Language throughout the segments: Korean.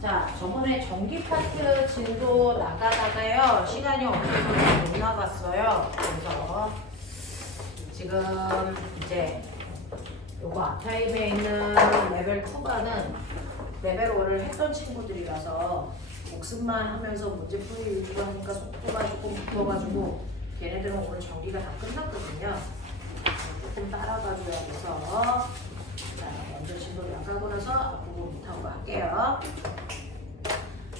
자, 저번에 전기 파트 진도 나가다가요. 시간이 없어서 못 나갔어요. 그래서 지금 이제 요거 아타임에 있는 레벨 2가는 레벨 1을 했던 친구들이라서 복습만 하면서 문제 풀이 위주로 하니까 속도가 조금 붙어가지고 걔네들은 오늘 전기가 다 끝났거든요. 조금 따라가줘야 돼서 자, 먼저 진도 나가고 나서 앞부분부터 할게요.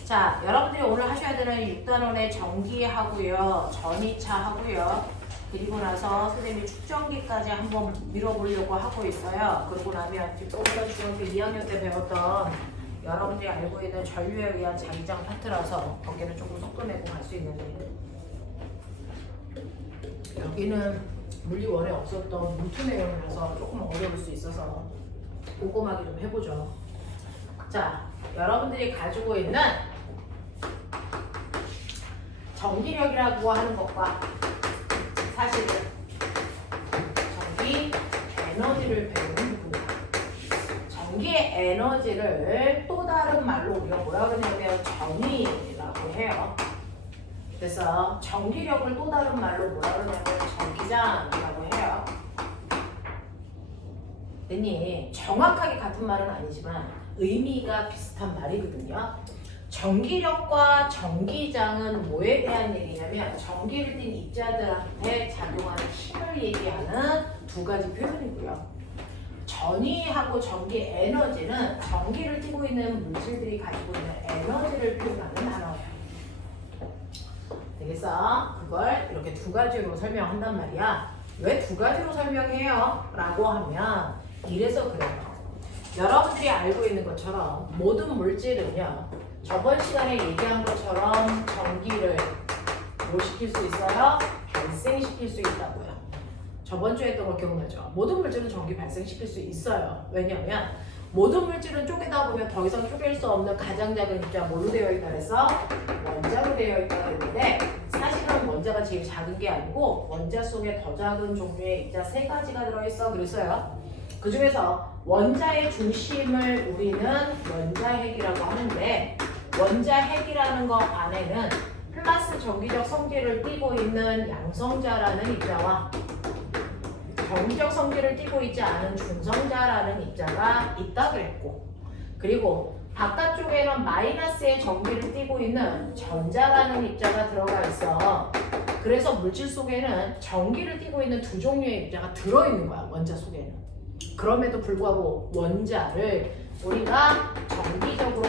자, 여러분들이 오늘 하셔야 되는 6단원의 전기하고요, 전이차 하고요, 그리고 나서 선생님이 축전기까지 한번 밀어보려고 하고 있어요. 그러고 나면 또보다 중학교 2학년 때 배웠던 여러분들이 알고 있는 전류에 의한 자기장 파트라서 거기는 조금 속도 내고 갈 수 있는데 여기는 물리원에 없었던 물투 내용이라서 조금 어려울 수 있어서 꼼꼼하게 좀 해보죠. 자, 여러분들이 가지고 있는 전기력이라고 하는 것과 사실은 전기 에너지를 배우는 부분이다. 전기의 에너지를 또 다른 말로 우리가 뭐라 그러냐면 전위라고 해요. 그래서 전기력을 또 다른 말로 뭐라 그러냐면 전기장이라고 해요. 됐니? 정확하게 같은 말은 아니지만 의미가 비슷한 말이거든요. 전기력과 전기장은 뭐에 대한 얘기냐면 전기를 띤 입자들한테 작용하는 힘을 얘기하는 두 가지 표현이고요. 전위하고 전기 에너지는 전기를 띠고 있는 물질들이 가지고 있는 에너지를 표현하는 단어예요. 되겠어? 그걸 이렇게 두 가지로 설명한단 말이야. 왜 두 가지로 설명해요? 라고 하면 이래서 그래요. 여러분들이 알고 있는 것처럼 모든 물질은요, 저번 시간에 얘기한 것처럼 전기를 뭐 시킬 수 있어요? 발생시킬 수 있다고요. 저번 주에 했던 거 기억나죠? 모든 물질은 전기 발생시킬 수 있어요. 왜냐면 모든 물질은 쪼개다 보면 더 이상 쪼갤 수 없는 가장 작은 입자 뭘로 되어 있다 그래서 원자로 되어 있다고 했는데 사실은 원자가 제일 작은 게 아니고 원자 속에 더 작은 종류의 입자 3가지가 들어있어 그랬어요. 그 중에서 원자의 중심을 우리는 원자핵이라고 하는데 원자핵이라는 거 안에는 플러스 전기적 성질을 띠고 있는 양성자라는 입자와 전기적 성질을 띠고 있지 않은 중성자라는 입자가 있다 그랬고, 그리고 바깥쪽에는 마이너스의 전기를 띠고 있는 전자라는 입자가 들어가 있어. 그래서 물질 속에는 전기를 띠고 있는 두 종류의 입자가 들어있는 거야, 원자 속에는. 그럼에도 불구하고 원자를 우리가 전기적으로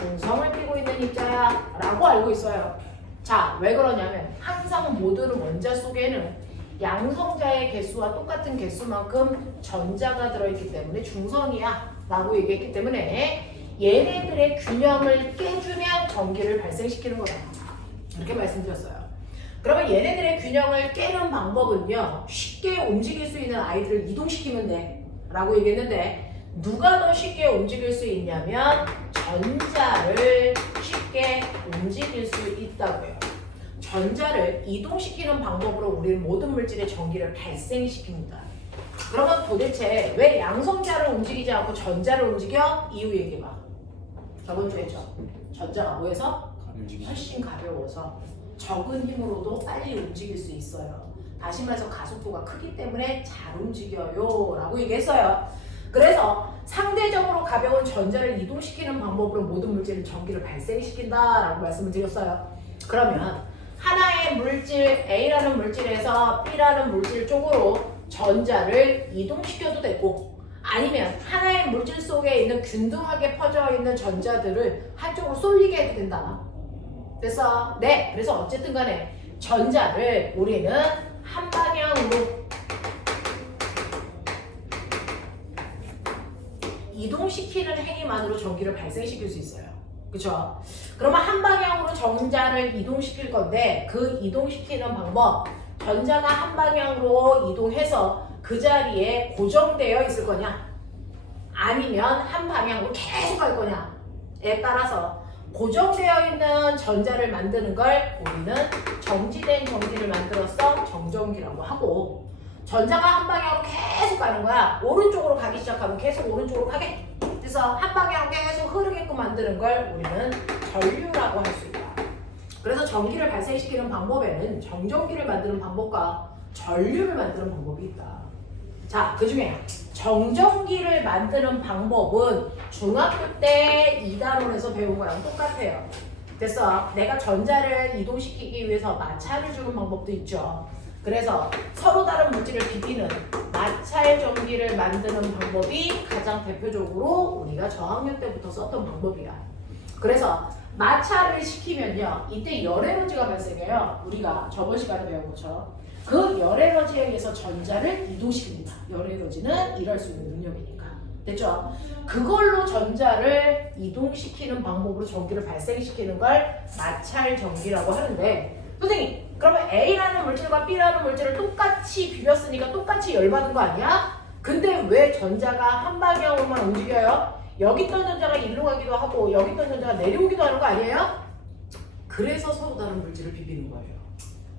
중성을 띠고 있는 입자야 라고 알고 있어요. 자, 왜 그러냐면 항상 모든 원자 속에는 양성자의 개수와 똑같은 개수만큼 전자가 들어있기 때문에 중성이야 라고 얘기했기 때문에 얘네들의 균형을 깨주면 전기를 발생시키는 거다. 이렇게 말씀드렸어요. 그러면 얘네들의 균형을 깨는 방법은요, 쉽게 움직일 수 있는 아이들을 이동시키면 돼 라고 얘기했는데 누가 더 쉽게 움직일 수 있냐면 전자를 쉽게 움직일 수 있다고요. 전자를 이동시키는 방법으로 우리는 모든 물질의 전기를 발생시킵니다. 그러면 도대체 왜 양성자를 움직이지 않고 전자를 움직여? 이유 얘기해봐. 저번 주에 했죠. 전자가 뭐해서? 훨씬 가벼워서 적은 힘으로도 빨리 움직일 수 있어요. 다시 말해서 가속도가 크기 때문에 잘 움직여요 라고 얘기했어요. 그래서 상대적으로 가벼운 전자를 이동시키는 방법으로 모든 물질은 전기를 발생시킨다 라고 말씀을 드렸어요. 그러면 하나의 물질 A라는 물질에서 B라는 물질 쪽으로 전자를 이동시켜도 되고, 아니면 하나의 물질 속에 있는 균등하게 퍼져 있는 전자들을 한쪽으로 쏠리게 해도 된다. 그래서 그래서 어쨌든 간에 전자를 우리는 한 방향으로 이동시키는 행위만으로 전기를 발생시킬 수 있어요. 그쵸? 그러면 한 방향으로 전자를 이동시킬 건데 그 이동시키는 방법, 전자가 한 방향으로 이동해서 그 자리에 고정되어 있을 거냐, 아니면 한 방향으로 계속 갈 거냐에 따라서 고정되어 있는 전자를 만드는 걸 우리는 정지된 전기를 만들어서 정전기라고 하고, 전자가 한 방향으로 계속 가는 거야. 오른쪽으로 가기 시작하면 계속 오른쪽으로 가게. 그래서 한 방향으로 계속 흐르게끔 만드는 걸 우리는 전류라고 할 수 있다. 그래서 전기를 발생시키는 방법에는 정전기를 만드는 방법과 전류를 만드는 방법이 있다. 자, 그 중에 정전기를 만드는 방법은 중학교 때 2단원에서 배운 거랑 똑같아요. 됐어. 내가 전자를 이동시키기 위해서 마찰을 주는 방법도 있죠. 그래서 서로 다른 물질을 비비는 마찰 전기를 만드는 방법이 가장 대표적으로 우리가 저학년 때부터 썼던 방법이야. 그래서 마찰을 시키면요, 이때 열에너지가 발생해요. 우리가 저번 시간에 배운 것처럼 그 열에너지에 의해서 전자를 이동시킵니다. 열에너지는 이럴 수 있는 능력이니까. 됐죠? 그걸로 전자를 이동시키는 방법으로 전기를 발생시키는 걸 마찰 전기라고 하는데, 선생님, 그러면 A라는 물질과 B라는 물질을 똑같이 비볐으니까 똑같이 열받은 거 아니야? 근데 왜 전자가 한 방향으로만 움직여요? 여기 있던 전자가 일로 가기도 하고 여기 있던 전자가 내려오기도 하는 거 아니에요? 그래서 서로 다른 물질을 비비는 거예요.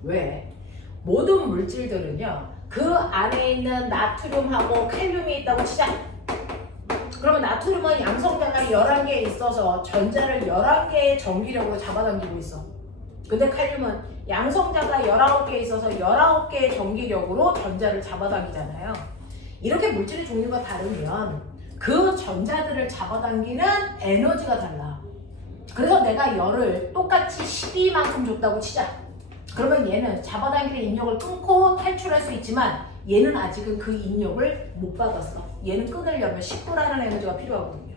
왜? 모든 물질들은요, 그 안에 있는 나트륨하고 칼륨이 있다고 치자. 그러면 나트륨은 양성자가 11개 있어서 전자를 11개의 전기력으로 잡아당기고 있어. 근데 칼륨은 양성자가 19개 있어서 19개의 전기력으로 전자를 잡아당기잖아요. 이렇게 물질의 종류가 다르면 그 전자들을 잡아당기는 에너지가 달라. 그래서 내가 열을 똑같이 12만큼 줬다고 치자. 그러면 얘는 잡아당기는 인력을 끊고 탈출할 수 있지만 얘는 아직은 그 인력을 못 받았어. 얘는 끊으려면 19라는 에너지가 필요하거든요.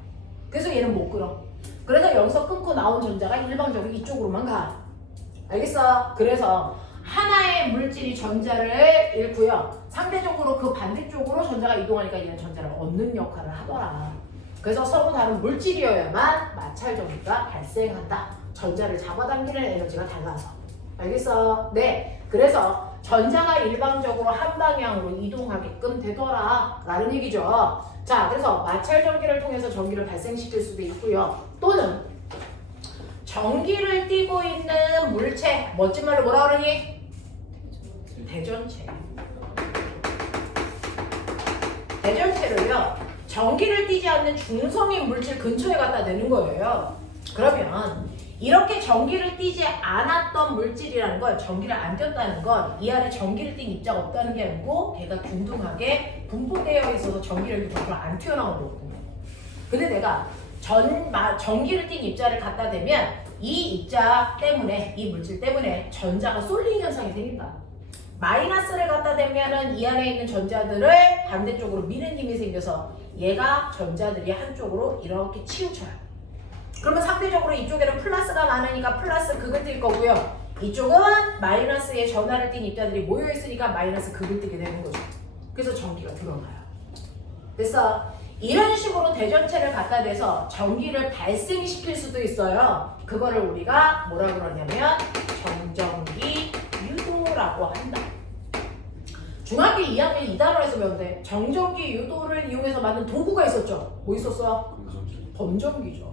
그래서 얘는 못 끊어. 그래서 여기서 끊고 나온 전자가 일방적으로 이쪽으로만 가. 알겠어? 그래서 하나의 물질이 전자를 잃고요, 상대적으로 그 반대쪽으로 전자가 이동하니까 얘는 전자를 얻는 역할을 하더라. 그래서 서로 다른 물질이어야만 마찰 전기가 발생한다. 전자를 잡아당기는 에너지가 달라서. 알겠어? 네. 그래서 전자가 일방적으로 한 방향으로 이동하게끔 되더라 라는 얘기죠. 자, 그래서 마찰 전기를 통해서 전기를 발생시킬 수도 있고요, 또는 전기를 띠고 있는 물체, 멋진 말로 뭐라 그러니? 대전체. 대전체를요, 전기를 띠지 않는 중성인 물질 근처에 갖다 대는 거예요. 그러면 이렇게 전기를 띠지 않았던 물질이라는 건, 전기를 안 띄었다는 건 이 안에 전기를 띈 입자가 없다는 게 아니고 걔가 균등하게 분포되어 있어서 전기력이 별로 안 튀어나온 거거든요. 근데 내가 전기를 띤 입자를 갖다 대면 이 입자 때문에, 이 물질 때문에 전자가 쏠리는 현상이 생긴다. 마이너스를 갖다 대면은 이 안에 있는 전자들을 반대쪽으로 미는 힘이 생겨서 얘가 전자들이 한쪽으로 이렇게 치우쳐요. 그러면 상대적으로 이쪽에는 플러스가 많으니까 플러스 극을 띌 거고요, 이쪽은 마이너스의 전하를 띤 입자들이 모여있으니까 마이너스 극을 띠게 되는 거죠. 그래서 전기가 드러나요. 됐어? 이런 식으로 대전체를 갖다 대서 전기를 발생시킬 수도 있어요. 그거를 우리가 뭐라고 그러냐면 정전기 유도라고 한다. 중학교 2학년 2단원에서 배웠는데 정전기 유도를 이용해서 만든 도구가 있었죠. 뭐 있었어? 검전기죠.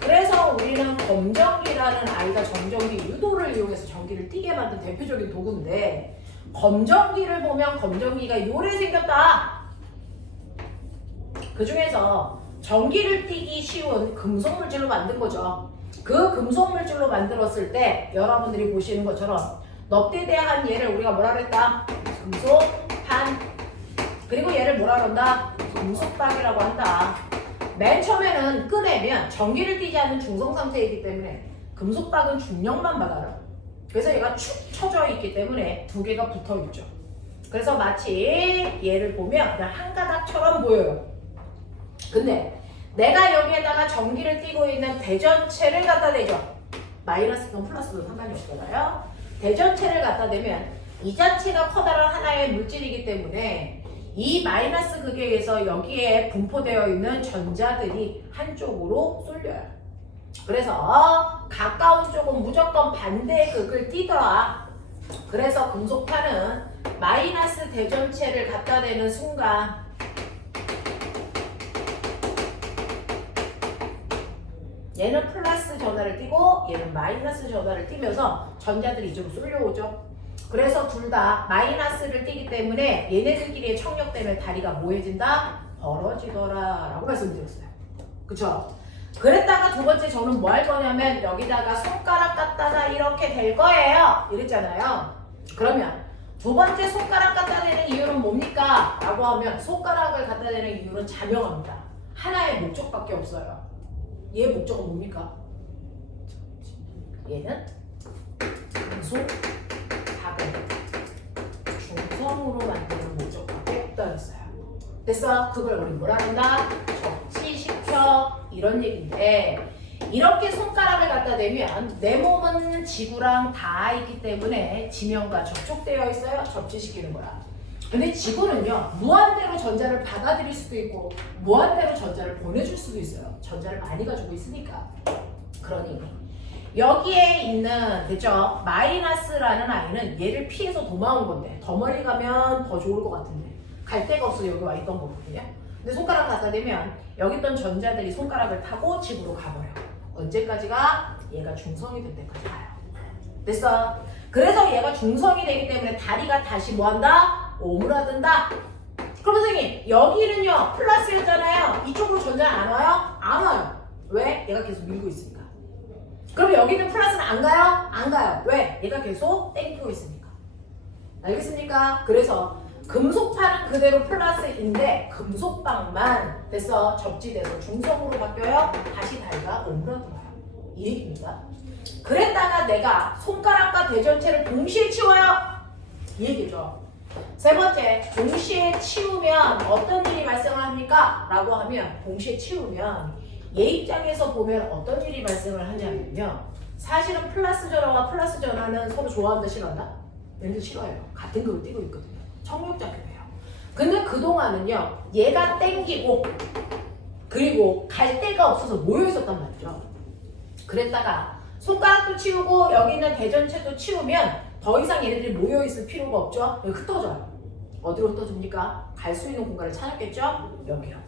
그래서 우리는 검전기라는 아이가 정전기 유도를 이용해서 전기를 띠게 만든 대표적인 도구인데, 검전기를 보면 검전기가 요래 생겼다. 그 중에서 전기를 띠기 쉬운 금속 물질로 만든 거죠. 그 금속 물질로 만들었을 때 여러분들이 보시는 것처럼 넙대대한 얘를 우리가 뭐라 그랬다? 금속판. 그리고 얘를 뭐라 그런다? 금속박이라고 한다. 맨 처음에는 꺼내면 전기를 띠지 않는 중성 상태이기 때문에 금속박은 중력만 받아요. 그래서 얘가 축 처져 있기 때문에 두 개가 붙어 있죠. 그래서 마치 얘를 보면 그냥 한 가닥처럼 보여요. 근데 내가 여기에다가 전기를 띠고 있는 대전체를 갖다 대죠. 마이너스든 플러스든 상관이 없잖아요. 대전체를 갖다 대면 이 자체가 커다란 하나의 물질이기 때문에 이 마이너스 극에 의해서 여기에 분포되어 있는 전자들이 한쪽으로 쏠려요. 그래서 가까운 쪽은 무조건 반대 극을 띠더라. 그래서 금속판은 마이너스 대전체를 갖다 대는 순간 얘는 플러스 전하를 띠고 얘는 마이너스 전하를 띠면서 전자들이 이쪽으로 쏠려오죠. 그래서 둘 다 마이너스를 띠기 때문에 얘네들끼리의 청력 때문에 다리가 뭐해진다? 벌어지더라 라고 말씀드렸어요. 그쵸? 그랬다가 두 번째 저는 뭐 할 거냐면 여기다가 손가락 갖다가 이렇게 될 거예요. 이랬잖아요. 그러면 두 번째 손가락 갖다 대는 이유는 뭡니까? 라고 하면 손가락을 갖다 대는 이유는 자명합니다. 하나의 목적밖에 없어요. 얘 목적은 뭡니까? 얘는 금속 박을 중성으로 만드는 목적밖에 없다 했어요. 됐어? 그걸 우리 뭐라 한다? 접지시켜 이런 얘기인데 이렇게 손가락을 갖다 대면 내 몸은 지구랑 닿아 있기 때문에 지면과 접촉되어 있어요. 접지시키는 거야. 근데 지구는요 무한대로 전자를 받아들일 수도 있고 무한대로 전자를 보내줄 수도 있어요. 전자를 많이 가지고 있으니까. 그러니 여기에 있는 됐죠? 마이너스라는 아이는 얘를 피해서 도망온 건데 더 멀리 가면 더 좋을 것 같은데 갈 데가 없어 여기 와 있던 거거든요. 근데 손가락 갖다 대면 여기 있던 전자들이 손가락을 타고 집으로 가버려. 언제까지가? 얘가 중성이 될 때까지 가요. 됐어? 그래서 얘가 중성이 되기 때문에 다리가 다시 뭐한다? 오므라든다. 그럼 선생님 여기는요 플러스였잖아요. 이쪽으로 전자는 안 와요? 안 와요. 왜? 얘가 계속 밀고 있으니까. 그럼 여기는 플러스는 안 가요? 안 가요. 왜? 얘가 계속 땡기고 있으니까. 알겠습니까? 그래서 금속판은 그대로 플러스인데 금속방만 됐어 접지돼서 중성으로 바뀌어요. 다시 다리가 오므라들어요. 이 얘기입니다. 그랬다가 내가 손가락과 대전체를 동시에 치워요. 이 얘기죠. 세 번째, 동시에 치우면 어떤 일이 발생을 합니까? 라고 하면 동시에 치우면 얘 입장에서 보면 어떤 일이 발생을 하냐면요. 사실은 플러스 전화와 플러스 전화는 서로 좋아한다 싫어한다? 얘네들 싫어해요. 같은 극을 띄고 있거든요. 청력작용이에요. 근데 그동안은요. 얘가 땡기고 그리고 갈 데가 없어서 모여있었단 말이죠. 그랬다가 손가락도 치우고 여기 있는 대전체도 치우면 더 이상 얘네들이 모여있을 필요가 없죠. 여기 흩어져요. 어디로 흩어집니까? 갈 수 있는 공간을 찾았겠죠? 여기로.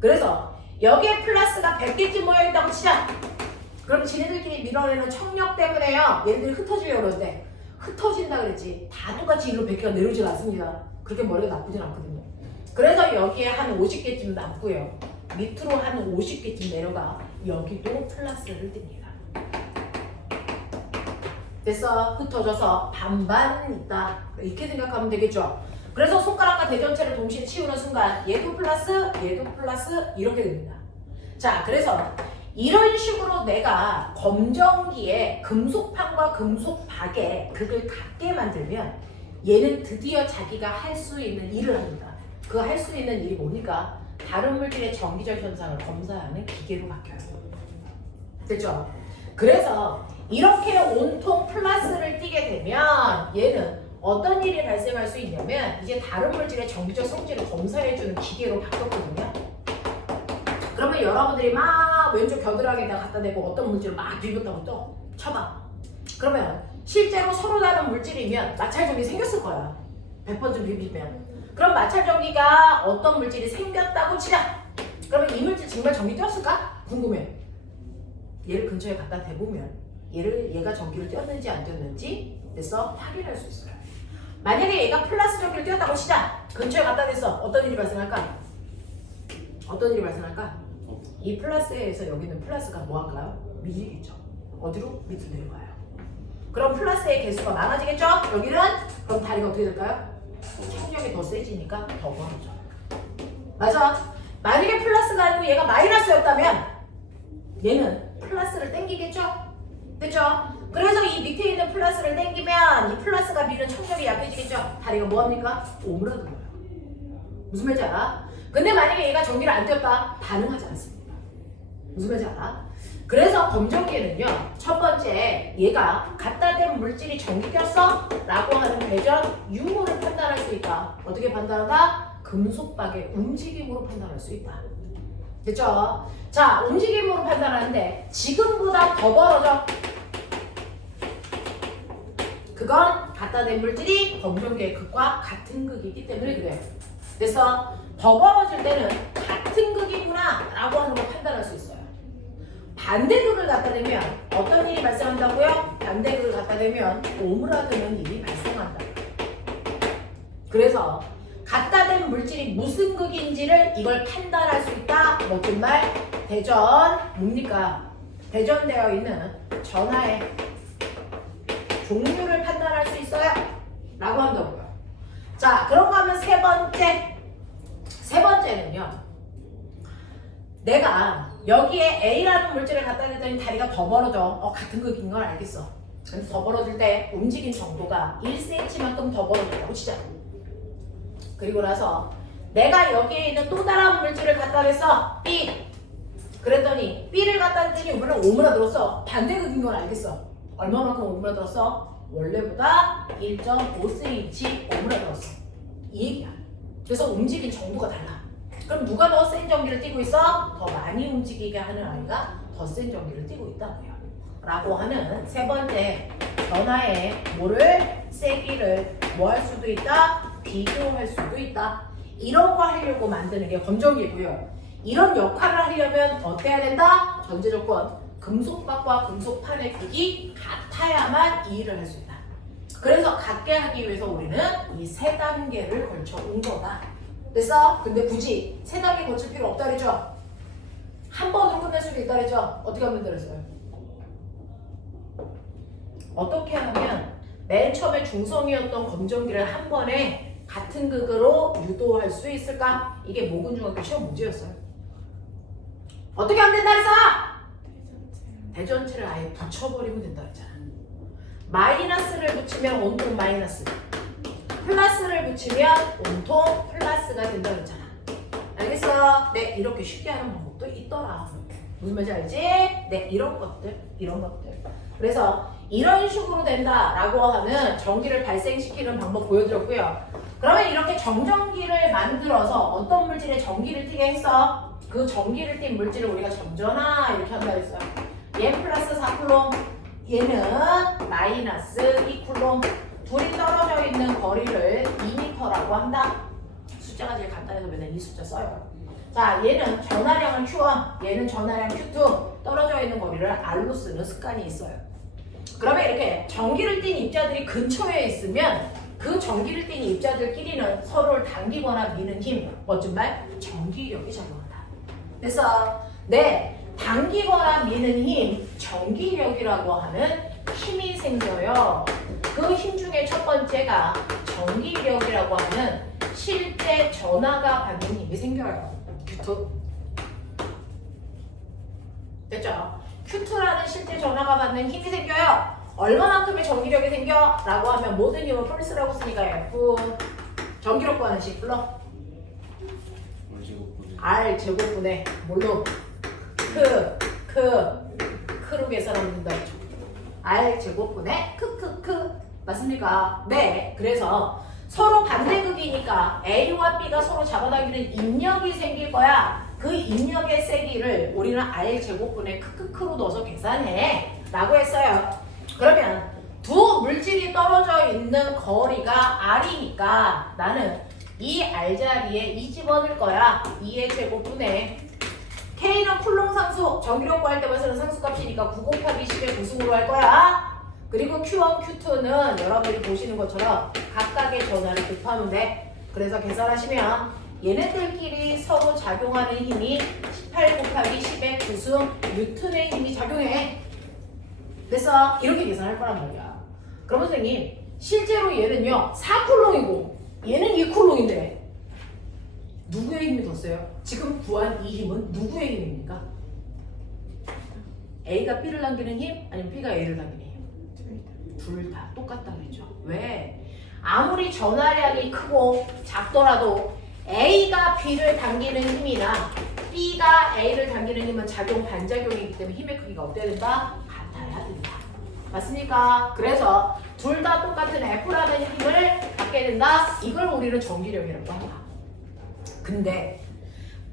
그래서 여기에 플러스가 100개쯤 모여있다고 치자. 그럼 지네들끼리 밀어내는 청력 때문에요. 얘네들이 흩어지려고 그러는데 흩어진다 그랬지 다 똑같이 일로 100개가 내려오질 않습니다. 그렇게 머리가 나쁘진 않거든요. 그래서 여기에 한 50개쯤 남고요. 밑으로 한 50개쯤 내려가 여기도 플러스를 띱니다. 됐어? 흩어져서 반반 있다. 이렇게 생각하면 되겠죠? 그래서 손가락과 대전체를 동시에 치우는 순간 얘도 플러스, 얘도 플러스 이렇게 됩니다. 자, 그래서 이런 식으로 내가 검정기에 금속판과 금속박에 극을 같게 만들면 얘는 드디어 자기가 할 수 있는 일을 합니다. 그 할 수 있는 일이 뭡니까? 다른 물질의 전기적 현상을 검사하는 기계로 바뀌어요. 됐죠? 그래서 이렇게 온통 플러스를 띄게 되면 얘는 어떤 일이 발생할 수 있냐면 이제 다른 물질의 전기적 성질을 검사해주는 기계로 바뀌었거든요. 그러면 여러분들이 막 왼쪽 겨드랑이에다 갖다 대고 어떤 물질을 막 비볐다고 또 쳐봐. 그러면 실제로 서로 다른 물질이면 마찰전기 생겼을 거야. 100번 좀 비비면. 그럼 마찰전기가 어떤 물질이 생겼다고 치자. 그러면 이 물질 정말 전기 띄었을까? 궁금해. 얘를 근처에 갖다 대보면 얘가 전기를 띄었는지 안 띄었는지 됐어? 확인할 수 있어요. 만약에 얘가 플러스 전기를 띄었다고 치자. 근처에 갖다 댔어. 어떤 일이 발생할까? 어떤 일이 발생할까? 이 플러스에서 여기 있는 플러스가 뭐 할까요? 밀리겠죠. 어디로? 밑으로 내려가요. 그럼 플러스의 개수가 많아지겠죠? 여기는? 그럼 다리가 어떻게 될까요? 청력이 더 세지니까 더 멀어져요. 맞아. 만약에 플러스가 아니고 얘가 마이너스였다면 얘는 플러스를 땡기겠죠? 됐죠? 그래서 이 밑에 있는 플러스를 땡기면 이 플러스가 밀은 청력이 약해지겠죠? 다리가 뭐합니까? 오므라들어요. 무슨 말인지 알아? 근데 만약에 얘가 전기를 안 띄었다? 반응하지 않습니다. 무슨 말인지 알아? 그래서 검정기는요 첫 번째 얘가 갖다 댄 물질이 전기 꼈어? 라고 하는 대전 유무를 판단할 수 있다. 어떻게 판단하다? 금속박의 움직임으로 판단할 수 있다. 됐죠? 자, 움직임으로 판단하는데 지금보다 더 벌어져. 그건 갖다 댄 물질이 검정기의 극과 같은 극이기 때문에 그래요. 그래서 더 벌어질 때는 같은 극이구나 라고 하는 걸 판단할 수 있어요. 반대극을 갖다 대면 어떤 일이 발생한다고요? 반대극을 갖다 대면 오므라드는 일이 발생한다. 그래서 갖다 댄 물질이 무슨 극인지를 이걸 판단할 수 있다. 멋진 말. 대전 뭡니까? 대전되어 있는 전하의 종류를 판단할 수 있어요? 라고 한다고요. 자, 그런가 하면 세 번째는요. 내가 여기에 A라는 물질을 갖다 댔더니 다리가 더 벌어져. 같은 극인 걸 알겠어. 근데 더 벌어질 때 움직인 정도가 1cm만큼 더 벌어진다고 치자. 그리고 나서 내가 여기에 있는 또 다른 물질을 갖다 댔어. B. 그랬더니 B를 갖다 댔더니 물론 오므라들었어. 반대극인 걸 알겠어. 얼마만큼 오므라들었어? 원래보다 1.5cm 오므라들었어. 이 얘기야. 그래서 움직인 정도가 달라. 그럼 누가 더 센 전기를 띠고 있어? 더 많이 움직이게 하는 아이가 더 센 전기를 띠고 있다고요. 라고 하는 세 번째, 전하의 뭐를? 세기를 뭐 할 수도 있다? 비교할 수도 있다. 이런 거 하려고 만드는 게 검정기고요. 이런 역할을 하려면 어때야 된다? 전제 조건, 금속박과 금속판의 극이 같아야만 이 일을 할 수 있다. 그래서 같게 하기 위해서 우리는 이 세 단계를 걸쳐 온 거다. 됐어? 근데 굳이 세 단계 거칠 필요 없다 그랬죠? 한 번으로 끝낼 수도 있다 그랬죠? 어떻게 하면 되랬어요? 어떻게 하면 맨 처음에 중성이었던 검정기를 한 번에 같은 극으로 유도할 수 있을까? 이게 모근중학교 시험 문제였어요. 어떻게 하면 된다 그랬어? 대전체를 아예 붙여버리면 된다 그랬잖아. 마이너스를 붙이면 온통 마이너스, 플러스를 붙이면 온통 플러스가 된다 그랬잖아. 알겠어? 네, 이렇게 쉽게 하는 방법도 있더라. 무슨 말인지 알지? 네, 이런 것들. 그래서 이런 식으로 된다라고 하는 전기를 발생시키는 방법 보여드렸고요. 그러면 이렇게 정전기를 만들어서 어떤 물질에 전기를 띠게 했어? 그 전기를 띈 물질을 우리가 전전하 이렇게 한다 했어요. 얘 플러스 4쿨롬, 얘는 마이너스 2쿨롬. 둘이 떨어져 있는 거리를 2m라고 한다. 숫자가 제일 간단해서 맨날 이 숫자 써요. 자, 얘는 전하량은 Q1, 얘는 전하량 Q2. 떨어져 있는 거리를 R로 쓰는 습관이 있어요. 그러면 이렇게 전기를 띤 입자들이 근처에 있으면 그 전기를 띤 입자들끼리는 서로를 당기거나 미는 힘, 멋진 말, 전기력이 작용한다. 그래서 네, 당기거나 미는 힘, 전기력이라고 하는 힘이 생겨요. 그 힘 중에 첫 번째가 전기력이라고 하는 실제 전하가 받는 힘이 생겨요. q2. 됐죠? q2라는 실제 전하가 받는 힘이 생겨요. 얼마만큼의 전기력이 생겨? 라고 하면 모든 힘은 폴스라고 쓰니까 F. 전기력 구하는 식 불러. R 제곱분의 뭘로? 크로 계산하면 된다 했죠. R 제곱분의 크크크. 맞습니까? 네. 그래서 서로 반대극이니까 A와 B가 서로 잡아당기는 인력이 생길 거야. 그 인력의 세기를 우리는 R 제곱분의 크크크로 넣어서 계산해 라고 했어요. 그러면 두 물질이 떨어져 있는 거리가 R이니까 나는 이 R 자리에 2 집어넣을 거야. 2의 제곱분의 K는 쿨롱 상수, 전기력 구할 때만 쓰는 상수값이니까 9 곱하기 10의 구승으로 할 거야. 그리고 Q1, Q2는 여러분들이 보시는 것처럼 각각의 전하를 곱하면 돼. 그래서 계산하시면 얘네들끼리 서로 작용하는 힘이 18 곱하기 10의 구승 뉴턴의 힘이 작용해. 그래서 이렇게 계산할 거란 말이야. 그럼 선생님, 실제로 얘는요 4쿨롱이고 얘는 2쿨롱인데 누구의 힘이 더 세요? 지금 구한 이 힘은 누구의 힘입니까? A가 B를 당기는 힘? 아니면 B가 A를 당기는 힘? 둘 다 똑같다고 했죠. 왜? 아무리 전하량이 크고 작더라도 A가 B를 당기는 힘이나 B가 A를 당기는 힘은 작용 반작용이기 때문에 힘의 크기가 어때야 된다? 같아야 된다. 맞습니까? 그래서 둘 다 똑같은 F라는 힘을 갖게 된다. 이걸 우리는 전기력이라고 한다. 근데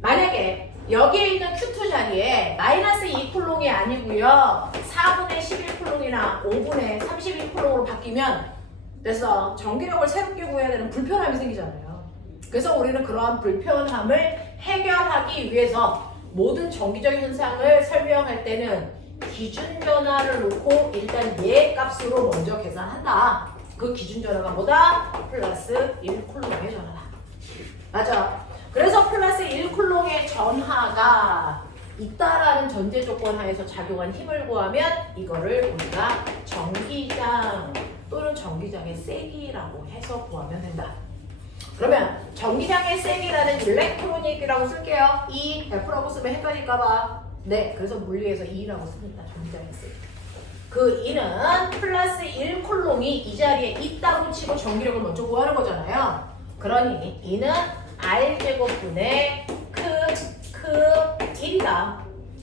만약에 여기에 있는 Q2 자리에 마이너스 2쿨롱이 아니고요 4분의 11쿨롱이나 5분의 32쿨롱으로 바뀌면 그래서 전기력을 새롭게 구해야 되는 불편함이 생기잖아요. 그래서 우리는 그러한 불편함을 해결하기 위해서 모든 전기적 현상을 설명할 때는 기준 전하를 놓고 일단 얘 값으로 먼저 계산한다. 그 기준 전하가 뭐다? 플러스 1쿨롱의 전하다. 맞아. 그래서 플러스 1쿨롱의 전하가 있다라는 전제 조건 하에서 작용한 힘을 구하면 이거를 우리가 전기장 또는 전기장의 세기라고 해서 구하면 된다. 그러면 전기장의 세기라는 일렉트로닉이라고 쓸게요. E, F라고 쓰면 헷갈릴까봐. 네, 그래서 물리에서 E라고 씁니다. 전기장의 세기. 그 E는 플러스 1쿨롱이 이 자리에 있다고 치고 전기력을 먼저 구하는 거잖아요. 그러니 E는 R제곱분의 크 1이다.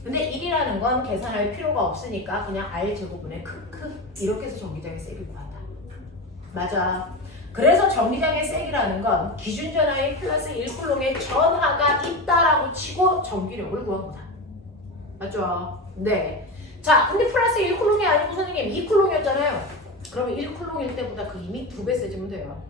근데 1이라는 건 계산할 필요가 없으니까 그냥 R제곱분의 크 이렇게 해서 전기장의 세기를 구한다. 맞아. 그래서 전기장의 세기라는 건 기준 전하인 플러스 1쿨롱의 전하가 있다라고 치고 전기력을 구한 거다. 맞죠? 네. 자, 근데 플러스 1쿨롱이 아니고 선생님 2쿨롱이었잖아요. 그러면 1쿨롱일 때보다 그 이미 2배 세지면 돼요.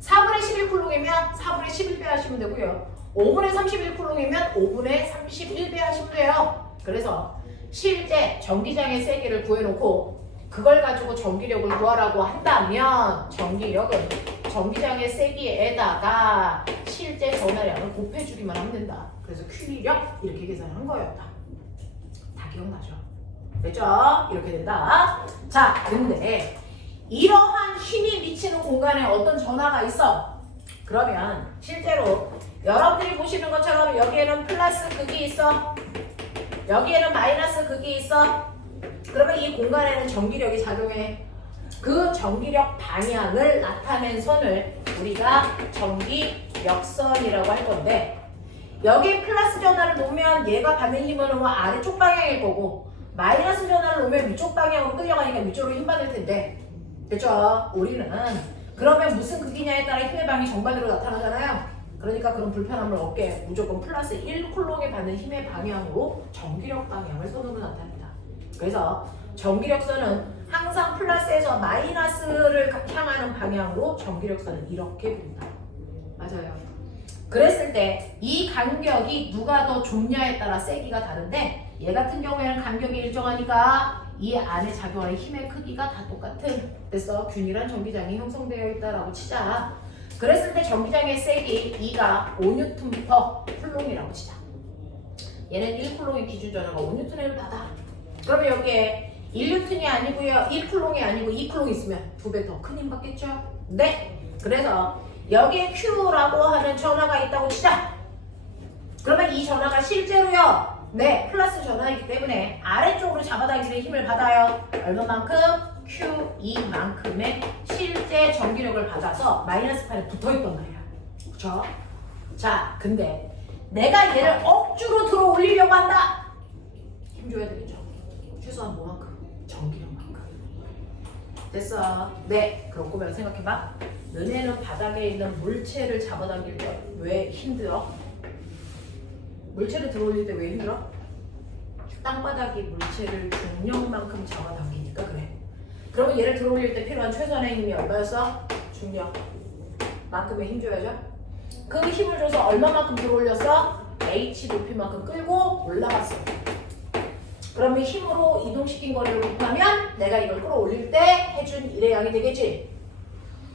4분의 11쿨롱이면 4분의 11배 하시면 되고요. 5분의 31쿨롱이면 5분의 31배 하시면 돼요. 그래서 실제 전기장의 세기를 구해놓고 그걸 가지고 전기력을 구하라고 한다면 전기력은 전기장의 세기에다가 실제 전하량을 곱해주기만 하면 된다. 그래서 큐리력 이렇게 계산한 거였다. 다 기억나죠? 됐죠? 이렇게 된다. 자, 근데 이러한 힘이 미치는 공간에 어떤 전하가 있어. 그러면 실제로 여러분들이 보시는 것처럼 여기에는 플러스 극이 있어. 여기에는 마이너스 극이 있어. 그러면 이 공간에는 전기력이 작용해. 그 전기력 방향을 나타낸 선을 우리가 전기력선이라고 할 건데 여기 플러스 전하를 놓으면 얘가 받는 힘은 아래쪽 방향일 거고 마이너스 전하를 놓으면 위쪽 방향으로 끌려가니까 위쪽으로 힘 받을 텐데 그렇죠? 우리는 그러면 무슨 극이냐에 따라 힘의 방이 정반대로 나타나잖아요. 그러니까 그런 불편함을 얻게 무조건 플러스 1쿨롱에 받는 힘의 방향으로 전기력 방향을 선으로 나타냅니다. 그래서 전기력선은 항상 플러스에서 마이너스를 향하는 방향으로 전기력선은 이렇게 본다. 맞아요. 그랬을 때 이 간격이 누가 더 좁냐에 따라 세기가 다른데 얘 같은 경우에는 간격이 일정하니까 이 안에 작용하는 힘의 크기가 다 똑같은 그래서 균일한 전기장이 형성되어 있다라고 치자. 그랬을 때 전기장의 세기 E가 5N/쿨롱이라고 치자. 얘는 1쿨롱의 기준 전하가 5N을 받아. 그러면 여기에 1N이 아니고요. 1쿨롱이 아니고 2쿨롱 있으면 2배 더 큰 힘 받겠죠? 네. 그래서 여기에 Q라고 하는 전하가 있다고 치자. 그러면 이 전하가 실제로요. 네. 플러스 전하이기 때문에 아래쪽으로 잡아당기는 힘을 받아요. 얼마만큼? Q2만큼의 실제 전기력을 받아서 마이너스 판에 붙어있던 말이야. 그쵸? 자, 근데 내가 얘를 억지로 들어 올리려고 한다. 힘 줘야 되겠죠? 최소한 뭐만큼? 전기력만큼. 됐어. 네. 그럼 꼬매가 생각해봐. 너네는 바닥에 있는 물체를 잡아당길 때 왜 힘들어? 물체를 들어 올릴 때 왜 힘들어? 땅바닥이 물체를 중력만큼 잡아당기니까 그래. 그러면 얘를 들어 올릴 때 필요한 최소한의 힘이 얼마였어? 중력만큼의 힘 줘야죠. 그 힘을 줘서 얼마만큼 들어 올렸어? H 높이만큼 끌고 올라갔어. 그러면 힘으로 이동시킨 거리를 곱하면 내가 이걸 끌어올릴 때 해준 일의 양이 되겠지?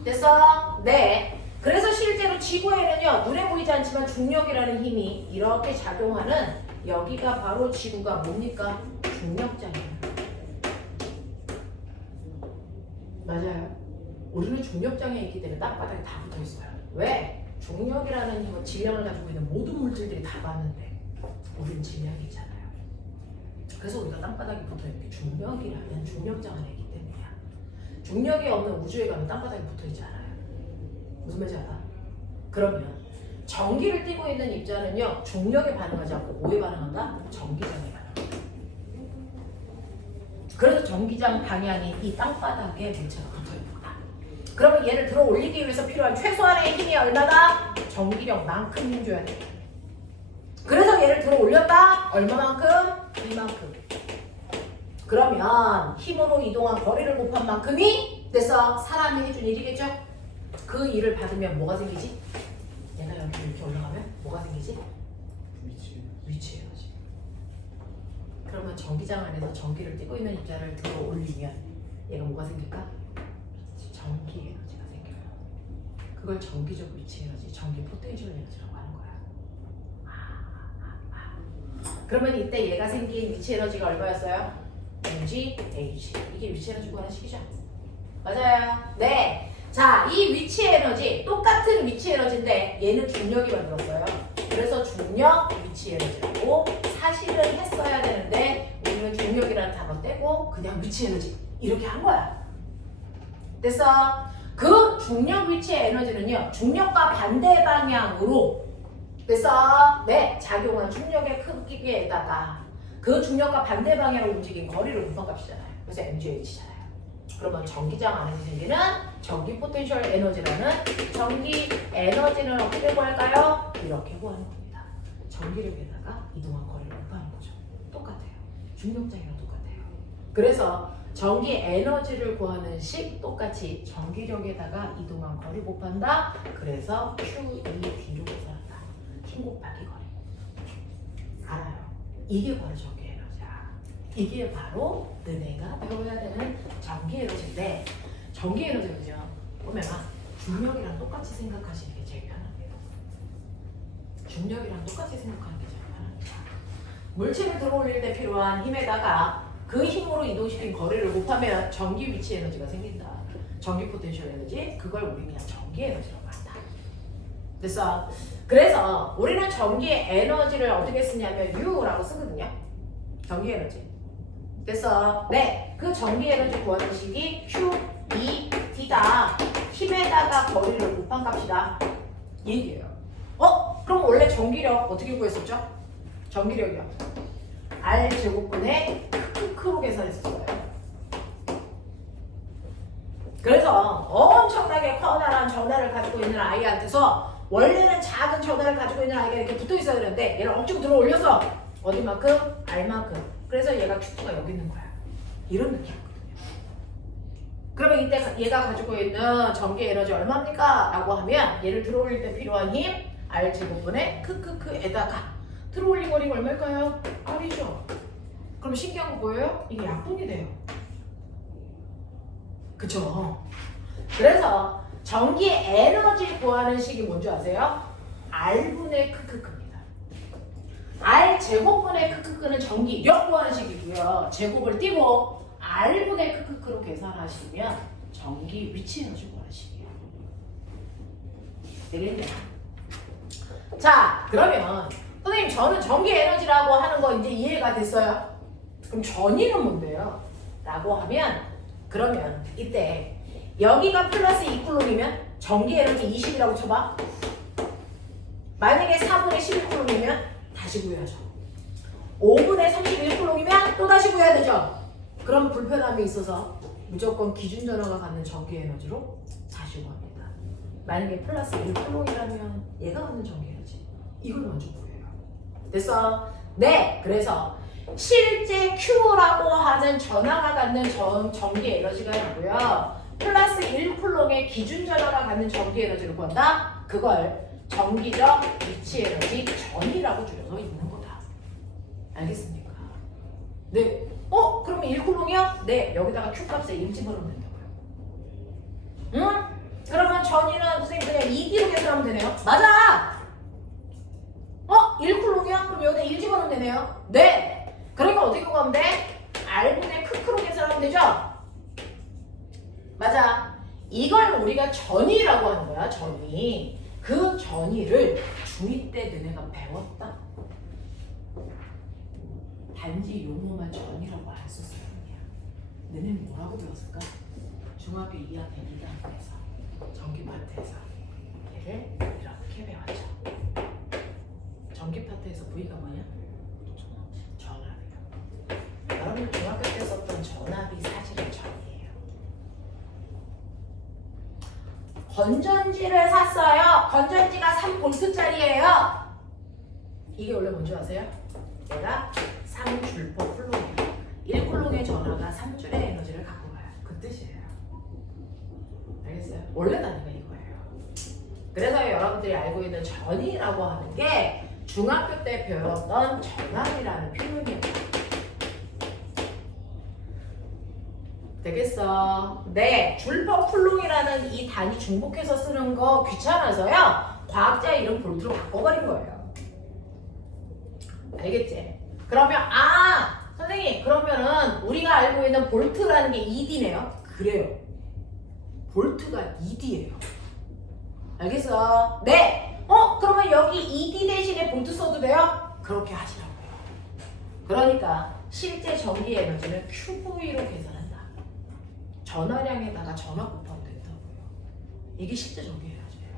됐어? 네. 그래서 실제로 지구에는요, 눈에 보이지 않지만 중력이라는 힘이 이렇게 작용하는 여기가 바로 지구가 뭡니까? 중력장이에요. 맞아요. 우리는 중력장에 있기 때문에 땅바닥에 다 붙어 있어요. 왜? 중력이라는 힘은 질량을 가지고 있는 모든 물질들이 다 받는데 우리는 질량이 있잖아요. 그래서 우리가 땅바닥에 붙어있는 게 중력이라는 중력장 안에 있기 때문이야. 중력이 없는 우주에 가면 땅바닥에 붙어있지 않아요. 무슨 말인지 알아? 그러면 전기를 띠고 있는 입자는요. 중력에 반응하지 않고 뭐에 반응한다? 전기장에 반응한다. 그래서 전기장 방향이 이 땅바닥에 물체가 붙어있는 거다. 그러면 얘를 들어 올리기 위해서 필요한 최소한의 힘이 얼마다? 전기력만큼 힘 줘야 돼. 그래서 얘를 들어 올렸다? 얼마만큼? 이만큼. 그러면 힘으로 이동한 거리를 곱한 만큼이 됐어. 사람이 해준 일이겠죠? 그 일을 받으면 뭐가 생기지? 얘가 여기 이렇게 올라가면 뭐가 생기지? 위치해야지. 그러면 전기장 안에서 전기를 띠고 있는 입자를 들어 올리면 얘가 뭐가 생길까? 전기 에너지가 생겨요. 그걸 전기적 위치 에너지, 전기 포텐셜 에너지라고 하는 거야. 그러면 이때 얘가 생긴 위치 에너지가 얼마였어요? mg, h. 이게 위치 에너지 구하는 식이죠. 맞아요. 네. 자, 이 위치 에너지, 똑같은 위치 에너지인데 얘는 중력이 만들었어요. 그래서 중력 위치 에너지라고 사실은 했어야 되는데 우리는 중력이라는 단어 떼고 그냥 위치 에너지 이렇게 한 거야. 됐어? 그 중력 위치 에너지는요, 중력과 반대 방향으로 됐어? 네, 작용한 중력의 크기에다가 그 중력과 반대 방향으로 움직인 거리를 무방값이잖아요. 그래서 mgh잖아요. 그러면 전기장 안에서 생기는 전기 포텐셜 에너지라는 전기 에너지는 어떻게 구할까요? 이렇게 구하는 겁니다. 전기력에다가 이동한 거리를 곱하는 거죠. 똑같아요. 중력장이랑 똑같아요. 그래서 전기 에너지를 구하는 식 똑같이 전기력에다가 이동한 거리 곱한다. 그래서 QED로 계산한다. 힘 곱하기 거리. 알아요. 이게 바로 전기 에너지야. 이게 바로 너네가 배워야 되는 전기 에너지인데, 전기 에너지는요, 보면 중력이랑 똑같이 생각하시는 게 제일 편합니다. 중력이랑 똑같이 생각하는 게 제일 편합니다. 물체를 들어올릴 때 필요한 힘에다가 그 힘으로 이동시킨 거리를 곱하면 전기 위치 에너지가 생긴다. 전기 포텐셜 에너지, 그걸 우리 그냥 전기 에너지라고 한다. 됐어? 그래서 우리는 전기 에너지를 어떻게 쓰냐면 U라고 쓰거든요. 전기 에너지. 됐어? 네. 그 전기 에너지 구하는 식이 QED다. 힘에다가 거리를 곱한 값이다. 이 얘기예요. 그럼 원래 전기력 어떻게 구했었죠? 전기력이요. R 제곱분의 크크로 계산했었어요. 그래서 엄청나게 커다란 전화를 가지고 있는 아이한테서 원래는 작은 전화를 가지고 있는 아이가 이렇게 붙어 있어야 되는데 얘를 억지로 들어 올려서 어디만큼? R만큼. 그래서 얘가 Q가 여기 있는 거야. 이런 느낌이거든요. 그러면 이때 얘가 가지고 있는 전기 에너지 얼마입니까? 라고 하면 얘를 들어 올릴 때 필요한 힘 R 제곱분의 크크크에다가 들어 올린 거리가 얼마일까요? R이죠. 그럼 신기한 거 보여요? 이게 약분이 돼요. 그쵸? 그래서 전기 에너지 구하는 식이 뭔지 아세요? R분의 크크크입니다. R 제곱분의 크크크는 전기력 구하는 식이고요. 제곱을 띄고 R분의 크크크로 계산하시면 전기 위치 에너지 구하는 식이에요. 되겠네요. 자, 그러면 선생님 저는 전기 에너지라고 하는 거 이제 이해가 됐어요? 그럼 전위는 뭔데요? 라고 하면 그러면 이때 여기가 플러스 2쿨롬이면 전기 에너지 20이라고 쳐봐. 만약에 4분의 12쿨롬이면 다시 구해야죠. 5분의 31쿨롬이면 또 다시 구해야 되죠. 그럼 불편함이 있어서 무조건 기준 전화가 갖는 전기 에너지로 다시 구합니다. 만약에 플러스 1쿨롬이라면 얘가 갖는 전기 에너지 이걸 먼저 구해요. 됐어? 네, 그래서 실제 Q라고 하는 전하가 갖는 전기 에너지가 있고요. 플러스 1쿨롱의 기준 전하가 갖는 전기 에너지를 구한다? 그걸 전기적 위치 에너지 전이라고 줄여서 있는 거다. 알겠습니까? 네. 그러면 1쿨롱이요? 네. 여기다가 Q 값에 1 집어넣으면 된다고요. 응? 그러면 전이는 선생님 그냥 2D로 계산하면 되네요. 맞아! 1쿨롱이요? 그럼 여기다 1 집어넣으면 되네요. 네. 그러니까 어떻게 구하면 돼? R분의 크크로 계산하면 되죠? 맞아. 이걸 우리가 전위라고 하는 거야, 전위. 그 전위를 중2 때 너네가 배웠다? 단지 용어만 전위라고 안 썼을 뿐이야. 너네는 뭐라고 배웠을까? 중학교 2학년 2단계에서 전기 파트에서 얘를 이렇게 배웠죠. 전기 파트에서 V가 뭐냐? 전압이요. 여러분 중학교 때 썼던 전압이 사실은 전이에요. 건전지를 샀어요. 건전지가 3V짜리예요. 이게 원래 뭔지 아세요? 얘가 3줄포 쿨롱이에요. 1쿨롱의 전하가 3줄의 에너지를 갖고 가요. 그 뜻이에요. 알겠어요? 원래 단위가 이거예요. 그래서 여러분들이 알고 있는 전이라고 하는 게 중학교 때 배웠던 전압이라는 표현이에요. 되겠어? 네, 줄퍼 쿨롱이라는 이 단위 중복해서 쓰는 거 귀찮아서요. 과학자 이름 볼트로 바꿔버린 거예요. 알겠지? 그러면 선생님 그러면은 우리가 알고 있는 볼트라는 게 ED네요. 그래요. 볼트가 ED예요. 알겠어? 네. 그러면 여기 ED 대신에 볼트 써도 돼요? 그렇게 하시라고요. 그러니까 실제 전기 에너지는 QV로 계산한다. 전화량에다가 전화 곱하면 된다고요. 이게 실제 전기 에너지예요.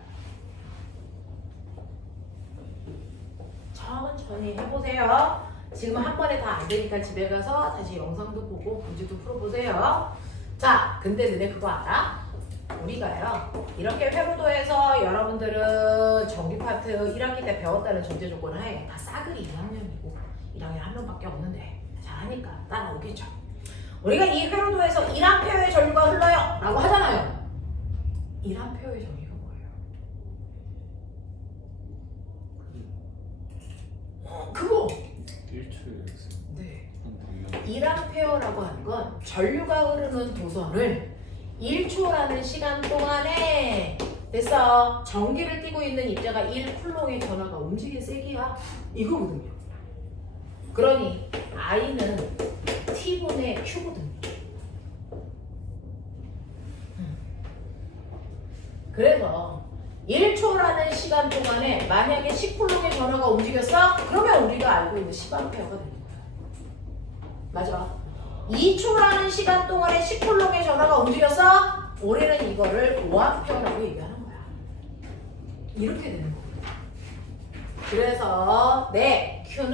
천천히 해보세요. 지금 한 번에 다 안 되니까 집에 가서 다시 영상도 보고 문제도 풀어보세요. 자, 근데 너네 그거 알아? 우리가요 이렇게 회로도에서 여러분들은 전기 파트 1학기 때 배웠다는 전제 조건을 해. 다 싸그리 2학년이고 1학년 한 명밖에 없는데 잘하니까 따라오겠죠. 우리가 이 회로도에서 1A의 전류가 흘러요 라고 하잖아요. 1A의 전기가 뭐예요? 그거 1초에 네. 1A라고 하는 건 전류가 흐르는 도선을 1초라는 시간 동안에 됐어. 전기를 띠고 있는 입자가 1쿨롱의 전하가 움직일 세기야. 이거거든요. 그러니 I는 T분의 Q거든요. 그래서 1초라는 시간 동안에 만약에 10쿨롱의 전하가 움직였어? 그러면 우리가 알고 있는 10A가 되는 거야. 맞아. 2초라는 시간 동안에 10쿨롱의 전하가 움직였어? 우리는 이거를 5A라고 얘기하는 거야. 이렇게 되는 거야. 그래서 네, Q는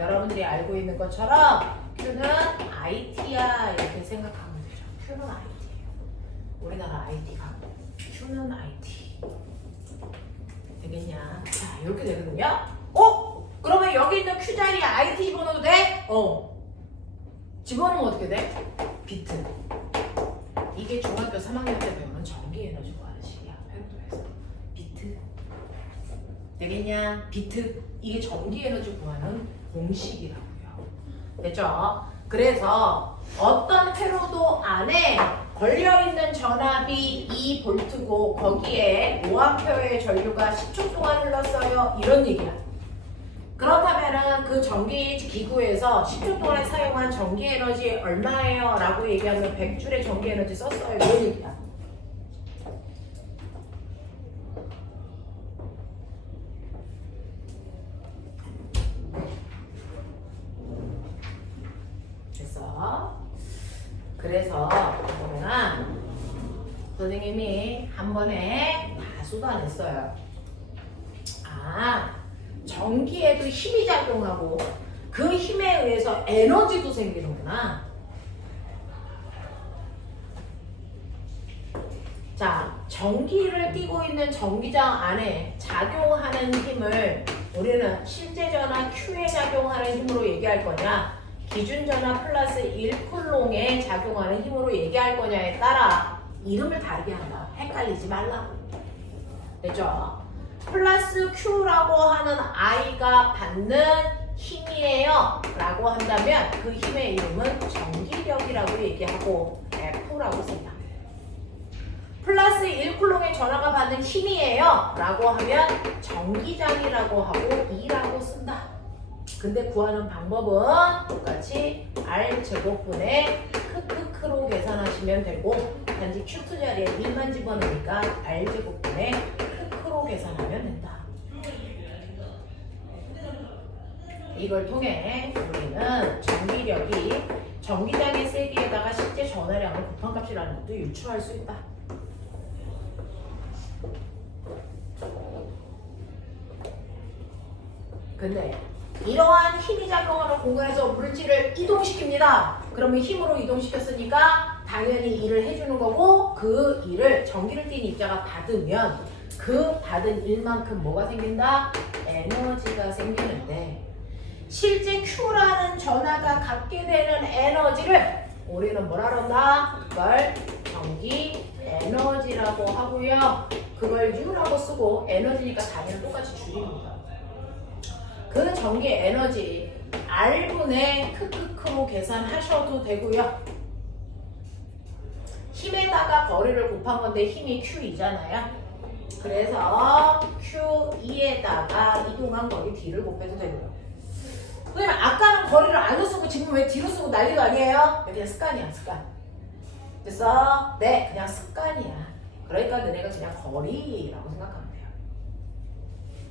여러분들이 알고 있는 것처럼 Q는 IT야 이렇게 생각하면 되죠. Q는 IT예요. 우리나라 IT가 Q는 IT 되겠냐? 자, 이렇게 되거든요. 그러면 여기 있는 Q 자리에 IT 집어넣어도 돼? 집어넣으면 어떻게 돼? 비트. 이게 중학교 3학년 때 배우는 전기 에너지 구하는 식이야. 회로도에서. 비트. 되겠냐? 비트. 이게 전기 에너지 구하는 공식이라고요. 됐죠? 그래서 어떤 회로도 안에 걸려있는 전압이 2V고 거기에 5A의 전류가 10초 동안 흘렀어요. 이런 얘기야. 그렇다면은 그 전기 기구에서 10초 동안 사용한 전기 에너지 얼마예요? 라고 얘기하면 100줄의 전기 에너지 썼어요. 이런 얘기야. 됐어? 그래서 그러면 선생님이 한 번에 다 쏟아냈어요. 전기에도 힘이 작용하고 그 힘에 의해서 에너지도 생기는구나. 자, 전기를 띠고 있는 전기장 안에 작용하는 힘을 우리는 실제 전하 Q에 작용하는 힘으로 얘기할 거냐, 기준 전하 플러스 1쿨롱에 작용하는 힘으로 얘기할 거냐에 따라 이름을 다르게 한다. 헷갈리지 말라고. 됐죠? 플러스 Q라고 하는 I가 받는 힘이에요 라고 한다면 그 힘의 이름은 전기력이라고 얘기하고 F라고 쓴다. 플러스 1쿨롱의 전하가 받는 힘이에요 라고 하면 전기장이라고 하고 E라고 쓴다. 근데 구하는 방법은 똑같이 R제곱분의 크크크로 계산하시면 되고 단지 Q2 자리에 1만 집어넣으니까 R제곱분의 크크로 계산하면 된다. 이걸 통해 우리는 전기력이 전기장의 세기에다가 실제 전하량을 곱한 값이라는 것도 유추할 수 있다. 근데 이러한 힘이 작용하는 공간에서 물질을 이동시킵니다. 그러면 힘으로 이동시켰으니까 당연히 일을 해주는 거고 그 일을 전기를 띤 입자가 받으면 그 받은 일만큼 뭐가 생긴다? 에너지가 생기는데 실제 Q라는 전하가 갖게 되는 에너지를 우리는 뭐라 그런다? 그걸 전기 에너지라고 하고요. 그걸 U라고 쓰고 에너지니까 단위는 똑같이 줄입니다. 그 전기 에너지 R분의 크크크로 계산하셔도 되고요. 힘에다가 거리를 곱한 건데 힘이 Q이잖아요. 그래서 Q2에다가 이동한 거리 D를 곱해도 되고요. 선생님 아까는 거리를 안으로 쓰고 지금 왜 뒤로 쓰고 난리도 아니에요? 그냥 습관이야 습관. 됐어? 네 그냥 습관이야. 그러니까 너네가 그냥 거리라고 생각하면 돼요.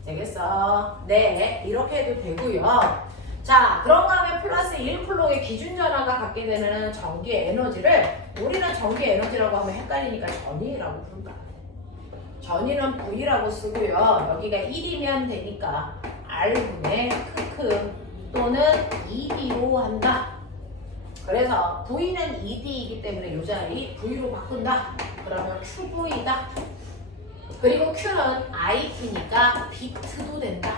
되겠어? 네 이렇게 해도 되고요. 자 그런가 하면 플러스 1쿨롱의 기준 전하가 갖게 되는 전기의 에너지를 우리는 전기 에너지라고 하면 헷갈리니까 전위라고 부른다. 전위는 V라고 쓰고요. 여기가 1이면 되니까 R분의 크크 또는 2D로 한다. 그래서 V는 2D이기 때문에 이 자리 V로 바꾼다. 그러면 QV다. 그리고 Q는 IP니까 비트도 된다.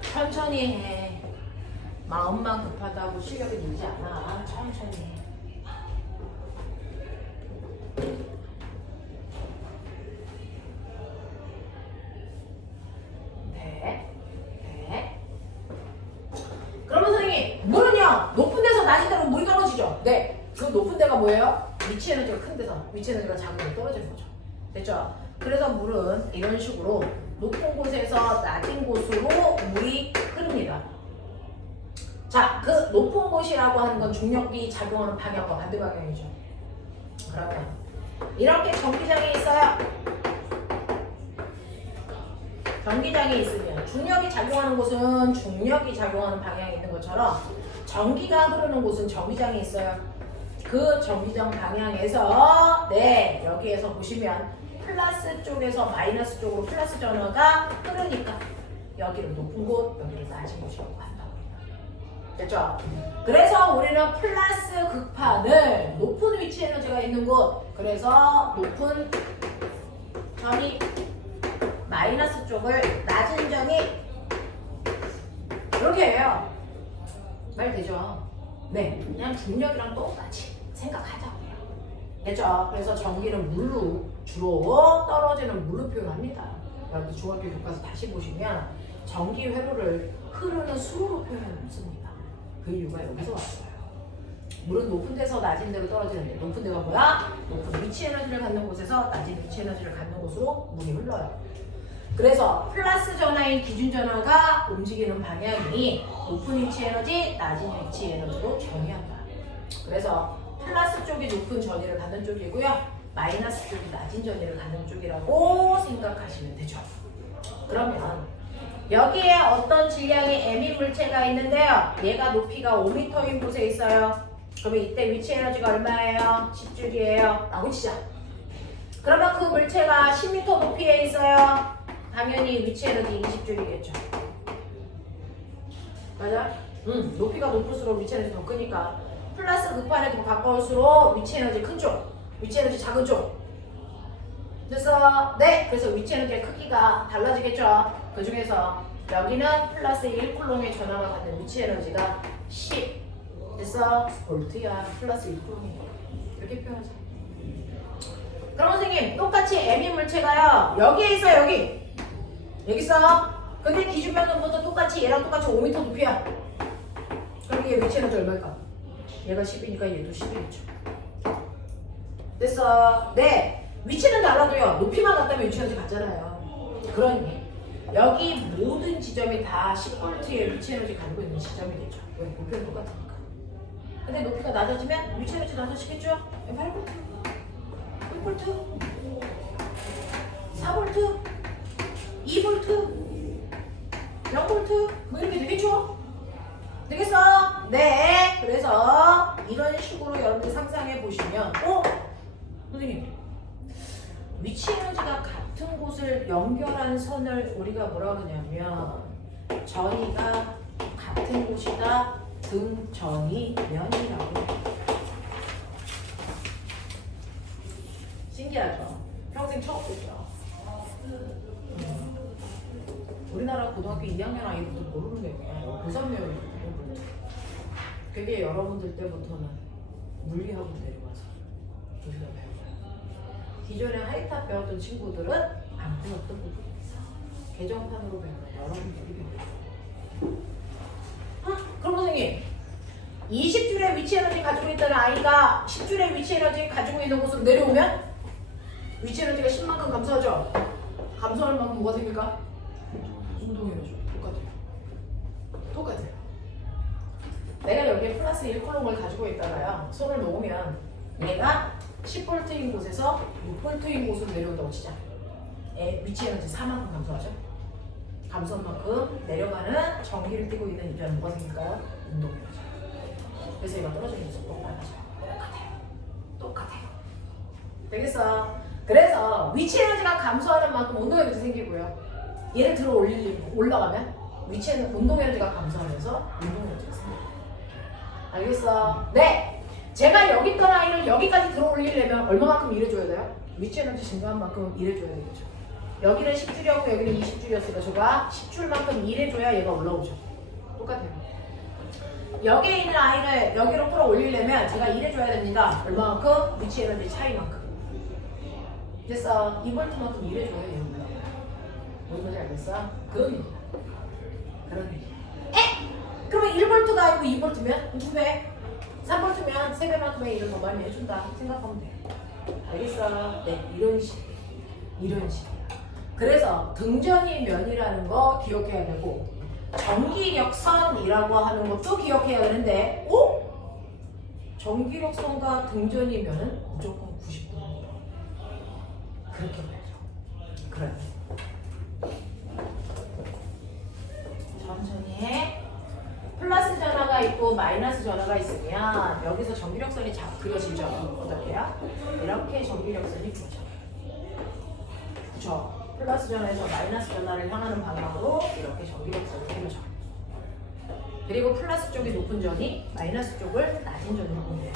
천천히 해. 마음만 급하다고 실력이 늘지 않아. 천천히 해. 네. 그러면 선생님, 물은요, 높은 데서 낮은 데로 물이 떨어지죠? 네. 그 높은 데가 뭐예요? 위치 에너지가 큰 데서, 위치 에너지가 작은 데로 떨어지는 거죠. 됐죠? 그래서 물은 이런 식으로 높은 곳에서 낮은 곳으로 물이 흐릅니다. 자, 그 높은 곳이라고 하는 건 중력이 작용하는 방향과 반대 방향이죠. 그러면 이렇게 전기장이 있어요. 전기장이 있으면 중력이 작용하는 곳은 중력이 작용하는 방향이 있는 것처럼 전기가 흐르는 곳은 전기장이 있어요. 그 전기장 방향에서 네 여기에서 보시면 플러스 쪽에서 마이너스 쪽으로 플러스 전화가 흐르니까 여기를 높은 곳, 여기를 낮은 곳이라고 한다고 합니다. 됐죠? 그래서 우리는 플러스 극판을 높은 위치 에너지가 있는 곳, 그래서 높은 전이 마이너스 쪽을 낮은 전이 이렇게 해요. 말 되죠? 네, 그냥 중력이랑 똑같이 생각하자고요. 됐죠? 그래서 전기는 물로 주로 떨어지는 물로 표현합니다. 여러분들 중학교 교과서 다시 보시면 전기 회로를 흐르는 수로로 표현합니다. 그 이유가 여기서 왔어요. 물은 높은 데서 낮은 데로 떨어지는데 높은 데가 뭐야? 높은 위치 에너지를 갖는 곳에서 낮은 위치 에너지를 갖는 곳으로 물이 흘러요. 그래서 플러스 전하인 기준 전하가 움직이는 방향이 높은 위치 에너지, 낮은 위치 에너지로 전이한다. 그래서 플러스 쪽이 높은 전위를 갖는 쪽이고요. 마이너스 쪽이 낮은 전위를 갖는 쪽이라고 생각하시면 되죠. 그러면 여기에 어떤 질량의 M인 물체가 있는데요. 얘가 높이가 5m인 곳에 있어요. 그러면 이때 위치 에너지가 얼마예요? 10줄이에요. 라고 치자. 그러면 그 물체가 10m 높이에 있어요. 당연히 위치 에너지 20줄이겠죠. 맞아? 높이가 높을수록 위치 에너지 더 크니까 플러스 극판에 더 가까울수록 위치 에너지 큰 쪽, 위치 에너지 작은 쪽. 됐어? 네! 그래서 위치 에너지의 크기가 달라지겠죠. 그 중에서 여기는 플러스 1쿨롱의 전하가 갖는 위치 에너지가 10. 됐어? 볼트야. 플러스 1쿨롱이니까. 이렇게 표현하자. 그럼 선생님, 똑같이 M인 물체가요. 여기에 있어, 여기. 여기 있어. 근데 기준면적부터 똑같이 얘랑 똑같이 5m 높이야. 그럼 얘 위치 에너지 얼마일까? 얘가 10이니까 얘도 10이겠죠. 됐어. 네. 위치는 달라도요. 높이만 같다면 위치 에너지 같잖아요. 그러니 여기 모든 지점이 다 10V의 위치 에너지 가지고 있는 지점이겠죠. 왜? 높이는 똑같으니까. 근데 높이가 낮아지면 위치 에너지 낮아지겠죠? 8V, 6V, 4V, 2V, 0V 뭐 이렇게 되겠죠? 되겠어? 네. 그래서 이런 식으로 여러분들 상상해 보시면 선생님 위치 에너지가 같은 곳을 연결한 선을 우리가 뭐라고 하냐면 전이가 같은 곳이다 등전이면이라고 해요. 신기하죠? 평생 처음 보죠? 우리나라 고등학교 2학년 아이들도 모르는 내용이에요. 고3 내용이거든요. 그게 여러분들 때부터는 물리학으로 내려와서 우리가 배워요. 기존에 하이탑 배웠던 친구들은 안 배웠던 부분입니다. 개정판으로 배우는 여러분들이 배워요. 그럼 선생님 20줄의 위치 에너지 가지고 있다는 아이가 10줄의 위치 에너지 가지고 있는 곳으로 내려오면 위치 에너지가 10만큼 감소하죠? 감소하는 만큼 뭐가 생길까? 운동에너지. 똑같아요. 내가 여기에 플러스 1콜롬을 가지고 있다가요. 손을 놓으면 얘가 10V인 곳에서 6V인 곳으로 내려온다고 치자. 위치 에너지 4만큼 감소하죠. 감소한 만큼 내려가는 전기를 띠고 있는 입자는 뭐가 생길까요? 운동 에너지. 그래서 얘가 떨어지는 속도가 많아져요. 똑같아요. 되겠어? 그래서 위치 에너지가 감소하는 만큼 운동 에너지 생기고요. 얘를 들어 올라가면 위치에는 운동 에너지가 감소하면서 운동 에너지가 생겨요. 알겠어? 네! 제가 여기 있던 아이를 여기까지 들어 올리려면 얼마만큼 일해줘야 돼요? 위치 에너지 증가한 만큼 일해줘야 되겠죠. 여기는 10줄이었고 여기는 20줄이었으니까 제가 10줄만큼 일해줘야 얘가 올라오죠. 똑같아요. 여기에 있는 아이를 여기로 끌어 올리려면 제가 일해줘야 됩니다. 얼마만큼? 위치 에너지 차이만큼. 됐어. 2V만큼 일해줘야 얘가 올라와요. 뭔 말인지 알겠어? 그런 얘기야. 그런 얘기야. 그러면 1V가 아니고 2V면 2배, 3V면 3배만큼의 일을 더 많이 해준다 생각하면 돼. 알겠어? 네, 이런 식이야. 이런 식이야. 그래서 등전이 면이라는 거 기억해야 되고 전기력선이라고 하는 것도 기억해야 되는데 전기력선과 등전이 면은 무조건 90도. 그렇게 봐야죠. 그래. 천천히 해. 플러스 전화가 있고 마이너스 전화가 있으면 여기서 전기력선이 그려지죠. 어떻게요? 이렇게 전기력선이 그려져. 그쵸? 플러스 전화에서 마이너스 전화를 향하는 방향으로 이렇게 전기력선이 그려져. 그리고 플러스 쪽이 높은 전이 마이너스 쪽을 낮은 전으로 보내요.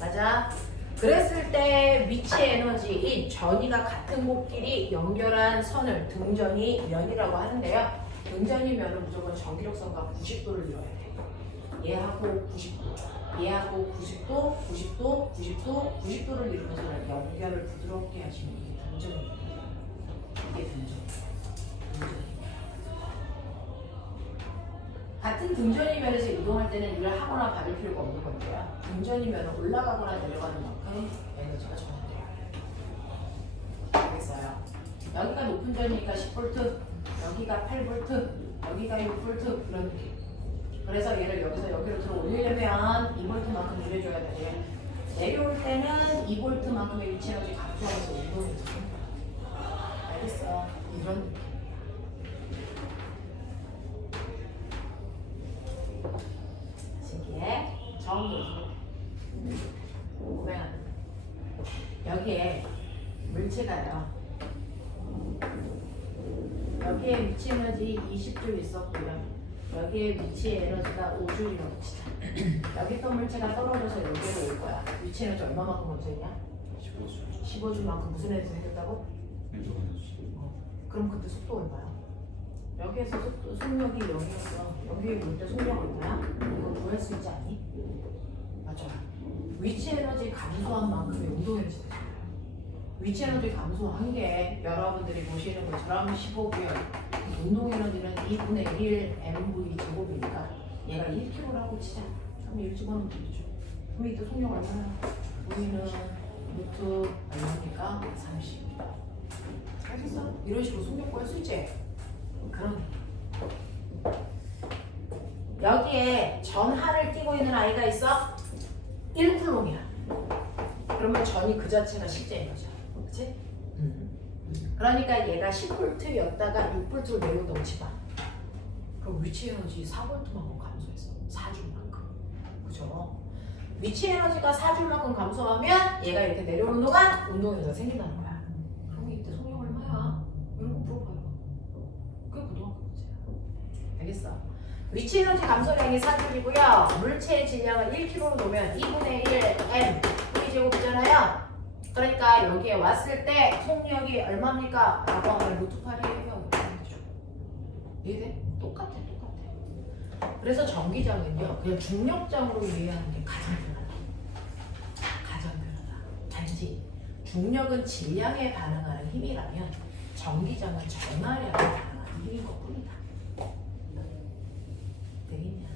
맞아? 그랬을 때 위치 에너지인 전이가 같은 곳끼리 연결한 선을 등전이 면이라고 하는데요. 등전이 면은 무조건 전기력선과 90도를 이뤄야 돼. 얘하고 90도, 얘하고 90도, 90도, 90도, 90도를 이루면서 연결을 부드럽게 하시면 이게 등전입니다. 이게 등전. 같은 등전이면에서 이동할 때는 일을 하거나 받을 필요가 없는 건데요. 등전이면은 올라가거나 내려가는 만큼 에너지가 전환돼요. 알겠어요? 여기가 높은 전이니까 10V, 여기가 8V, 여기가 6V 이런 느낌. 그래서 얘를 여기서 여기로 들어 올리려면 2V만큼 일해줘야 돼. 내려올 때는 2V만큼의 위치 에너지 감소하면서 운동이 됩니다. 알겠어? 이런 느낌. 신기해? 정도. 그러면 여기에 물체가요. 여기에 위치 에너지 20줄 있었고요. 여기에 위치 에너지가 5줄이라고 치자. 여기 또 물체가 떨어져서 여기로 올 거야. 위치 에너지 얼마만큼 감소했냐? 15줄. 15줄만큼 무슨 에너지 생겼다고? 그럼 그때 속도 얼마야? 여기에서 속력이 여기였어. 여기에 올 때 속력 얼마야? 이거 구할 수 있지 않니? 맞죠? 위치 에너지 감소한 만큼의 운동 에너지 되잖아. 위치 에너지 감소한 게 여러분들이 보시는 것처럼 15고요. 운동 에너지는 2분의 1 mv 제곱이니까 얘가 1kg라고 치자. 그럼 1 집어넣으면 되죠. 그럼 이때 속력 얼마야? 우리는 루트 얼마니까 30. 알겠어? 이런 식으로 속력 구할 수 있지? 그런 여기에 전하를 띄고 있는 아이가 있어? 1쿨롬이야. 그러면 전이 그 자체가 실제 에너지야. 그치? 그러니까 얘가 10V였다가 6V로 내려온다고 치봐. 그럼 위치 에너지 4V만큼 감소했어. 4줄만큼. 그죠? 위치 에너지가 4줄만큼 감소하면 얘가 이렇게 내려오는 동안 운동 에너지가 생긴다는 거야. 그럼 이때 속력 얼마야? 이런 거 물어봐요. 그게 고등학교 문제야. 알겠어? 위치 에너지 감소량이 4줄이고요. 물체의 질량을 1kg로 놓으면 2분의 1 m V제곱이잖아요. 그러니까 여기에 왔을 때 속력이 얼마입니까? 라고 하면 루트 8이에요. 이해돼? 똑같아. 그래서 전기장은요, 그냥 중력장으로 이해하는 게 가장 편하다. 가장 편하다. 단지 중력은 질량에 반응하는 힘이라면 전기장은 전하량에 반응하는 힘인 것뿐이다. 되겠냐?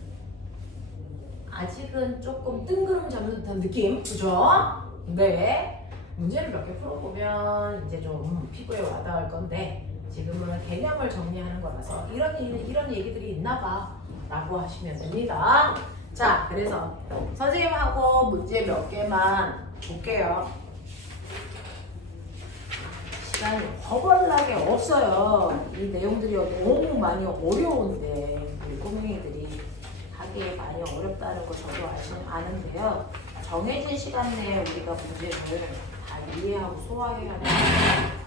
아직은 조금 뜬구름 잡는 듯한 느낌, 그죠? 네. 문제를 몇 개 풀어보면 이제 좀 피부에 와닿을 건데 지금은 개념을 정리하는 거라서 이런 얘기들이 있나 봐 라고 하시면 됩니다. 자, 그래서 선생님하고 문제 몇 개만 볼게요. 시간이 허벌나게 없어요. 이 내용들이 너무 많이 어려운데 우리 꼬맹이들이 하기에 많이 어렵다는 거 저도 아는데요. 정해진 시간 내에 우리가 문제를 다 이해하고 소화해야 하는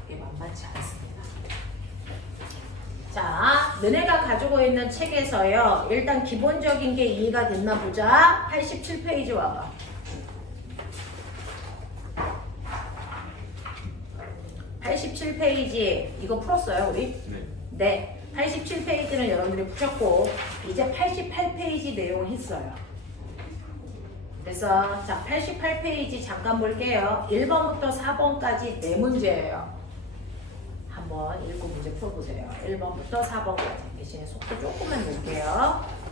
게 만만치 않습니다. 자, 너네가 가지고 있는 책에서요. 일단 기본적인 게 이해가 됐나 보자. 87페이지 와봐. 87페이지 이거 풀었어요 우리? 네. 87페이지는 여러분들이 푸셨고 이제 88페이지 내용을 했어요. 그래서 자 88페이지 잠깐 볼게요. 1번부터 4번까지 네 문제예요. 한번 읽고 문제 풀어보세요. 1번부터 4번까지 대신에 속도 조금만 넣을게요.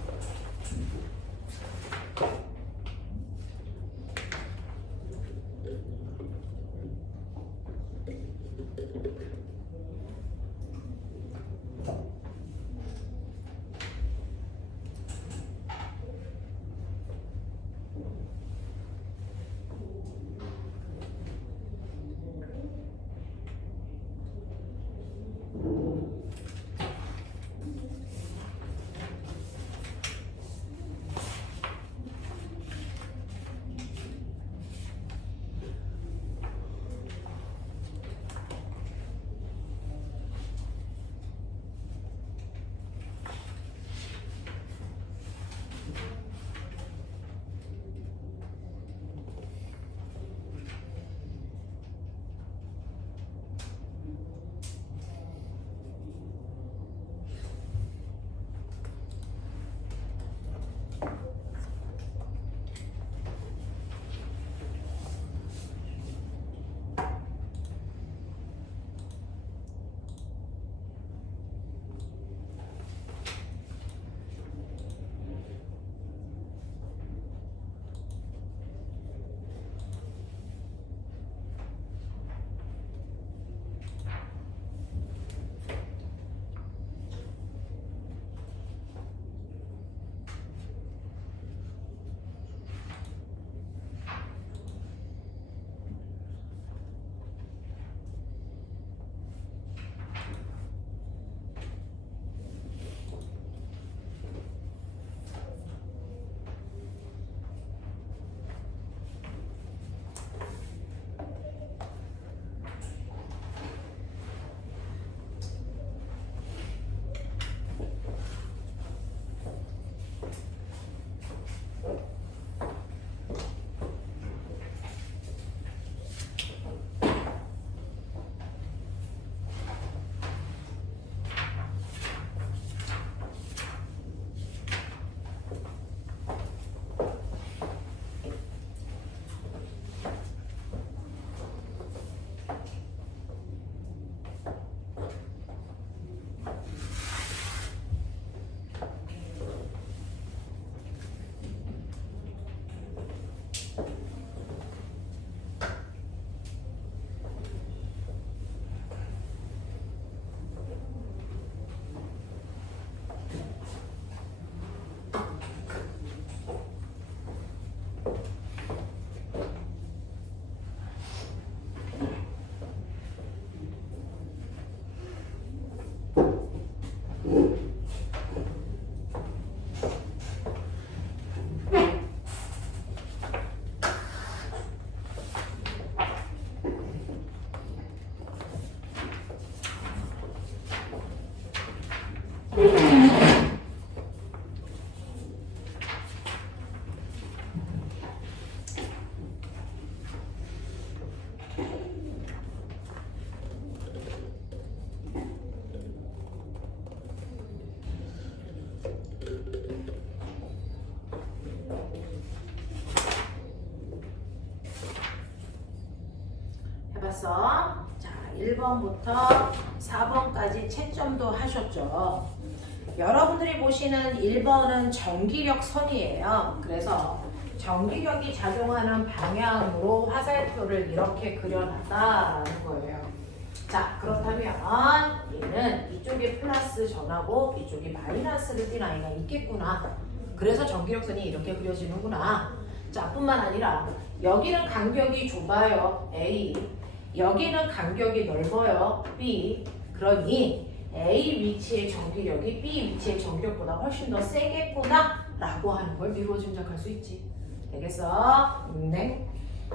해봤어. 자, 1번부터 4번까지 채점도 하셨죠. 여러분들이 보시는 1번은 전기력 선이에요. 그래서 전기력이 작용하는 방향으로 화살표를 이렇게 그려놨다라는 거예요. 자, 그렇다면 얘는 이쪽에 플러스 전하고 이쪽에 마이너스를 띤 아이가 있겠구나. 그래서 전기력선이 이렇게 그려지는구나. 자, 뿐만 아니라 여기는 간격이 좁아요. A. 여기는 간격이 넓어요. B. 그러니 A 위치의 전기력이 B 위치의 전기력보다 훨씬 더 세겠구나 라고 하는 걸 미루어 짐작할 수 있지. 되겠어? 네.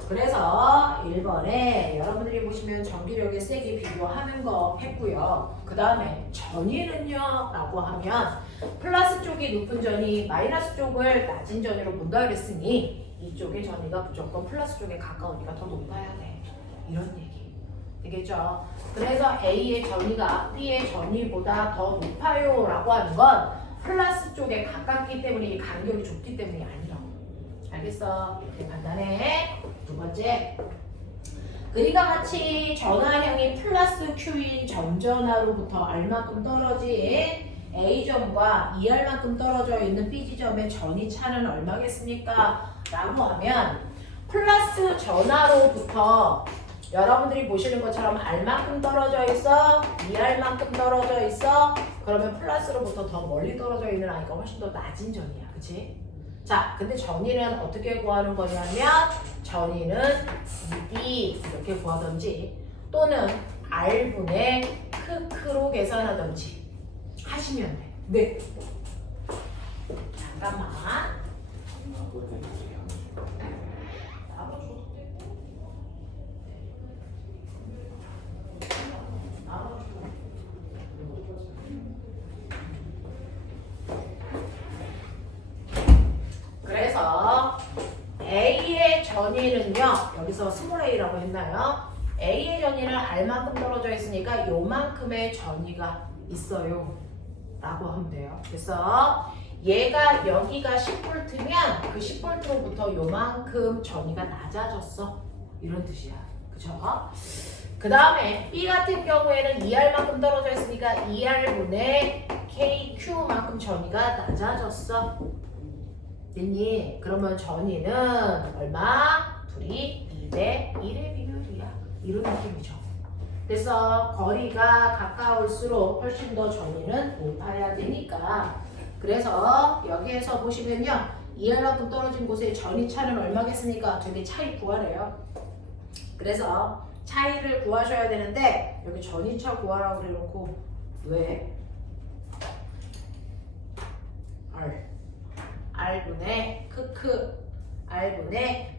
그래서 1번에 여러분들이 보시면 전기력의 세기 비교하는 거 했고요. 그 다음에 전위는요 라고 하면 플러스 쪽이 높은 전위, 마이너스 쪽을 낮은 전위로 본다 그랬으니 이쪽의 전위가 무조건 플러스 쪽에 가까우니까 더 높아야 돼. 이런 얘기. 되겠죠? 그래서 A의 전위가 B의 전위보다 더 높아요 라고 하는 건 플러스 쪽에 가깝기 때문에 이 간격이 좁기 때문이 아니라고. 알겠어? 이렇게 간단해. 두 번째, 그림과 같이 전하형이 플러스 Q인 전전하로부터 R만큼 떨어진 A점과 2R만큼 떨어져 있는 B지점의 전위차는 얼마겠습니까? 라고 하면 플러스 전하로부터 여러분들이 보시는 것처럼 R만큼 떨어져 있어, 2R만큼 떨어져 있어. 그러면 플러스로부터 더 멀리 떨어져 있는 아이가 훨씬 더 낮은 전이야. 그치? 자, 근데 전위는 어떻게 구하는 거냐면 전위는 ED 이렇게 구하던지 또는 R분의 크크로 계산하던지 하시면 돼. 네. 잠깐만. 나눠줘도 되고. 나눠주고. 그래서 A의 전위는요, 여기서 스몰 a라고 했나요? A의 전위는 R만큼 떨어져 있으니까 요만큼의 전위가 있어요 라고 하면 돼요. 그래서 얘가 여기가 10V면 그 10V로부터 요만큼 전위가 낮아졌어 이런 뜻이야. 그쵸? 그 다음에 B 같은 경우에는 2R만큼 떨어져 있으니까 2R분의 KQ만큼 전위가 낮아졌어. 됐니? 그러면 전위는 얼마? 둘이 2대 1의 비율이야. 이런 느낌이죠. 그래서 거리가 가까울수록 훨씬 더 전위는 높아야 되니까. 그래서 여기에서 보시면요. 2R만큼 떨어진 곳의 전위차는 얼마겠습니까? 저기 차이 구하래요. 그래서 차이를 구하셔야 되는데 여기 전위차 구하라고 그래놓고 왜? R분의 크크 R분의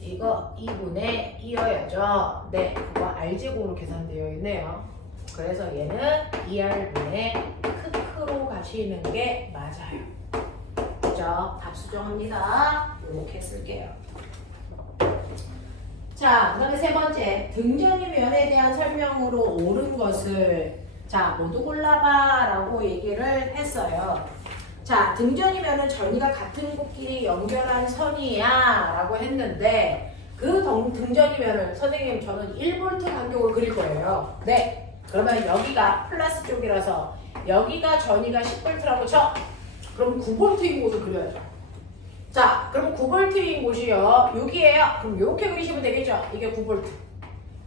이거 2분의 2여야죠. 네, 그거 R제곱으로 계산되어 있네요. 그래서 얘는 2R분의 크크로 가시는 게 맞아요. 그죠? 답 수정합니다. 이렇게 쓸게요. 자, 그 다음에 세 번째, 등전이 면에 대한 설명으로 옳은 것을 자, 모두 골라봐 라고 얘기를 했어요. 자, 등전이면은 전위가 같은 곳끼리 연결한 선이야 라고 했는데 그 등전이면은 선생님 저는 1V 간격을 그릴 거예요. 네, 그러면 여기가 플러스 쪽이라서 여기가 전위가 10V라고 쳐. 그럼 9V인 곳을 그려야죠. 자, 그럼 9V인 곳이요. 여기에요. 그럼 이렇게 그리시면 되겠죠. 이게 9V.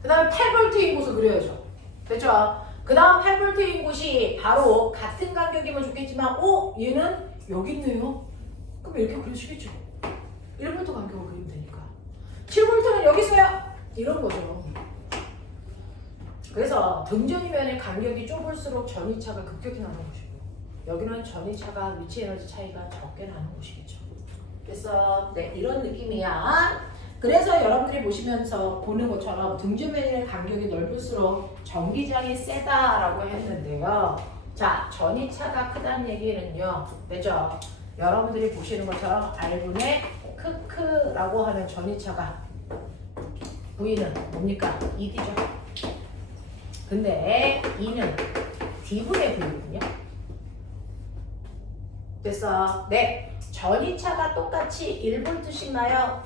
그 다음에 8V인 곳을 그려야죠. 됐죠? 그 다음 8V인 곳이 바로 같은 간격이면 좋겠지만 얘는 여기 있네요. 그럼 이렇게 그려주시겠죠. 1V 간격을 그리면 되니까. 7V는 여기 있어요. 이런 거죠. 그래서 등전이면의 간격이 좁을수록 전위차가 급격히 나는 곳이고 여기는 전위차가 위치 에너지 차이가 적게 나는 곳이겠죠. 그래서 네, 이런 느낌이야. 그래서 여러분들이 보는 것처럼 등전면의 간격이 넓을수록 전기장이 세다라고 했는데요. 자, 전위차가 크다는 얘기는요. 되죠? 여러분들이 보시는 것처럼 R분의 크크라고 하는 전위차가 V는 뭡니까? 2D죠. 근데 2는 D분의 V거든요. 그래서 네, 전위차가 똑같이 1V씩 나요.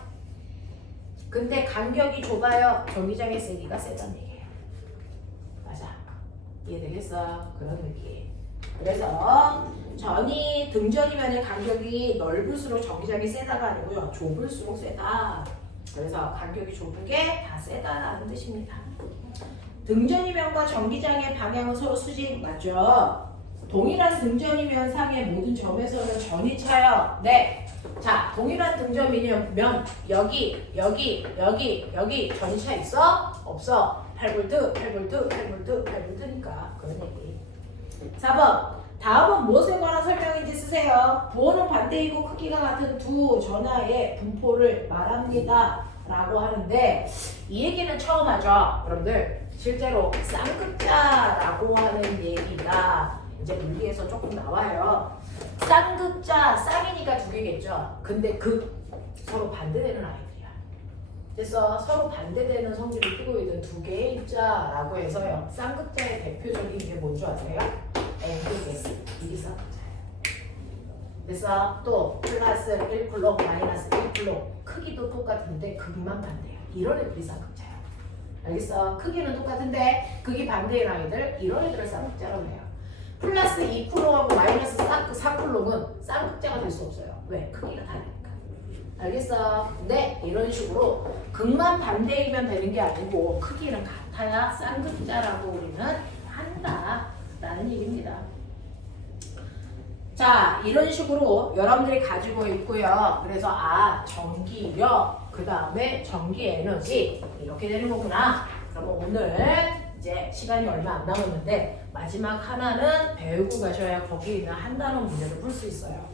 근데 간격이 좁아요. 전기장의 세기가 세다는 얘기예요. 맞아. 이해되겠어? 그런 느낌. 그래서 등전이면의 간격이 넓을수록 전기장이 세다가 아니고요. 좁을수록 세다. 그래서 간격이 좁은 게 다 세다라는 뜻입니다. 등전이면과 전기장의 방향은 서로 수직 맞죠? 동일한 등전이면 상의 모든 점에서는 전이 차요. 네. 자, 동일한 등점이면 여기 전이 차 있어? 없어. 8V, 8V, 8V, 8V니까 그런 얘기. 4번. 다음은 무엇에 관한 설명인지 쓰세요. 부호는 반대이고 크기가 같은 두 전하의 분포를 말합니다. 라고 하는데 이 얘기는 처음 하죠. 여러분들 실제로 쌍극자라고 하는 얘기가 이제 물리에서 조금 나와요. 쌍극자, 쌍이니까 두 개겠죠. 근데 서로 반대되는 아이들이야. 그래서 서로 반대되는 성질을 띠고 있는 두 개의 입자라고 해서요. 쌍극자의 대표적인 게 뭔지 아세요? N-S. 이게 쌍극자예요. 그래서 또 플러스 1쿨롱, 마이너스 1쿨롱 크기도 똑같은데 극만 반대예요. 이런 애들이 쌍극자예요. 알겠어? 크기는 똑같은데 극이 반대인 아이들, 이런 애들을 쌍극자라고 해요. 플러스 2쿨롱하고 마이너스 4쿨롱은 쌍극자가 될 수 없어요. 왜? 크기가 다르니까. 알겠어? 네, 이런 식으로 극만 반대이면 되는 게 아니고 크기는 같아야 쌍극자라고 우리는 한다라는 얘기입니다. 자, 이런 식으로 여러분들이 가지고 있고요. 그래서 전기력, 그 다음에 전기에너지 이렇게 되는 거구나. 그러면 오늘 이제 시간이 얼마 안 남았는데 마지막 하나는 배우고 가셔야 거기에 있는 한 단어 문제를 풀 수 있어요.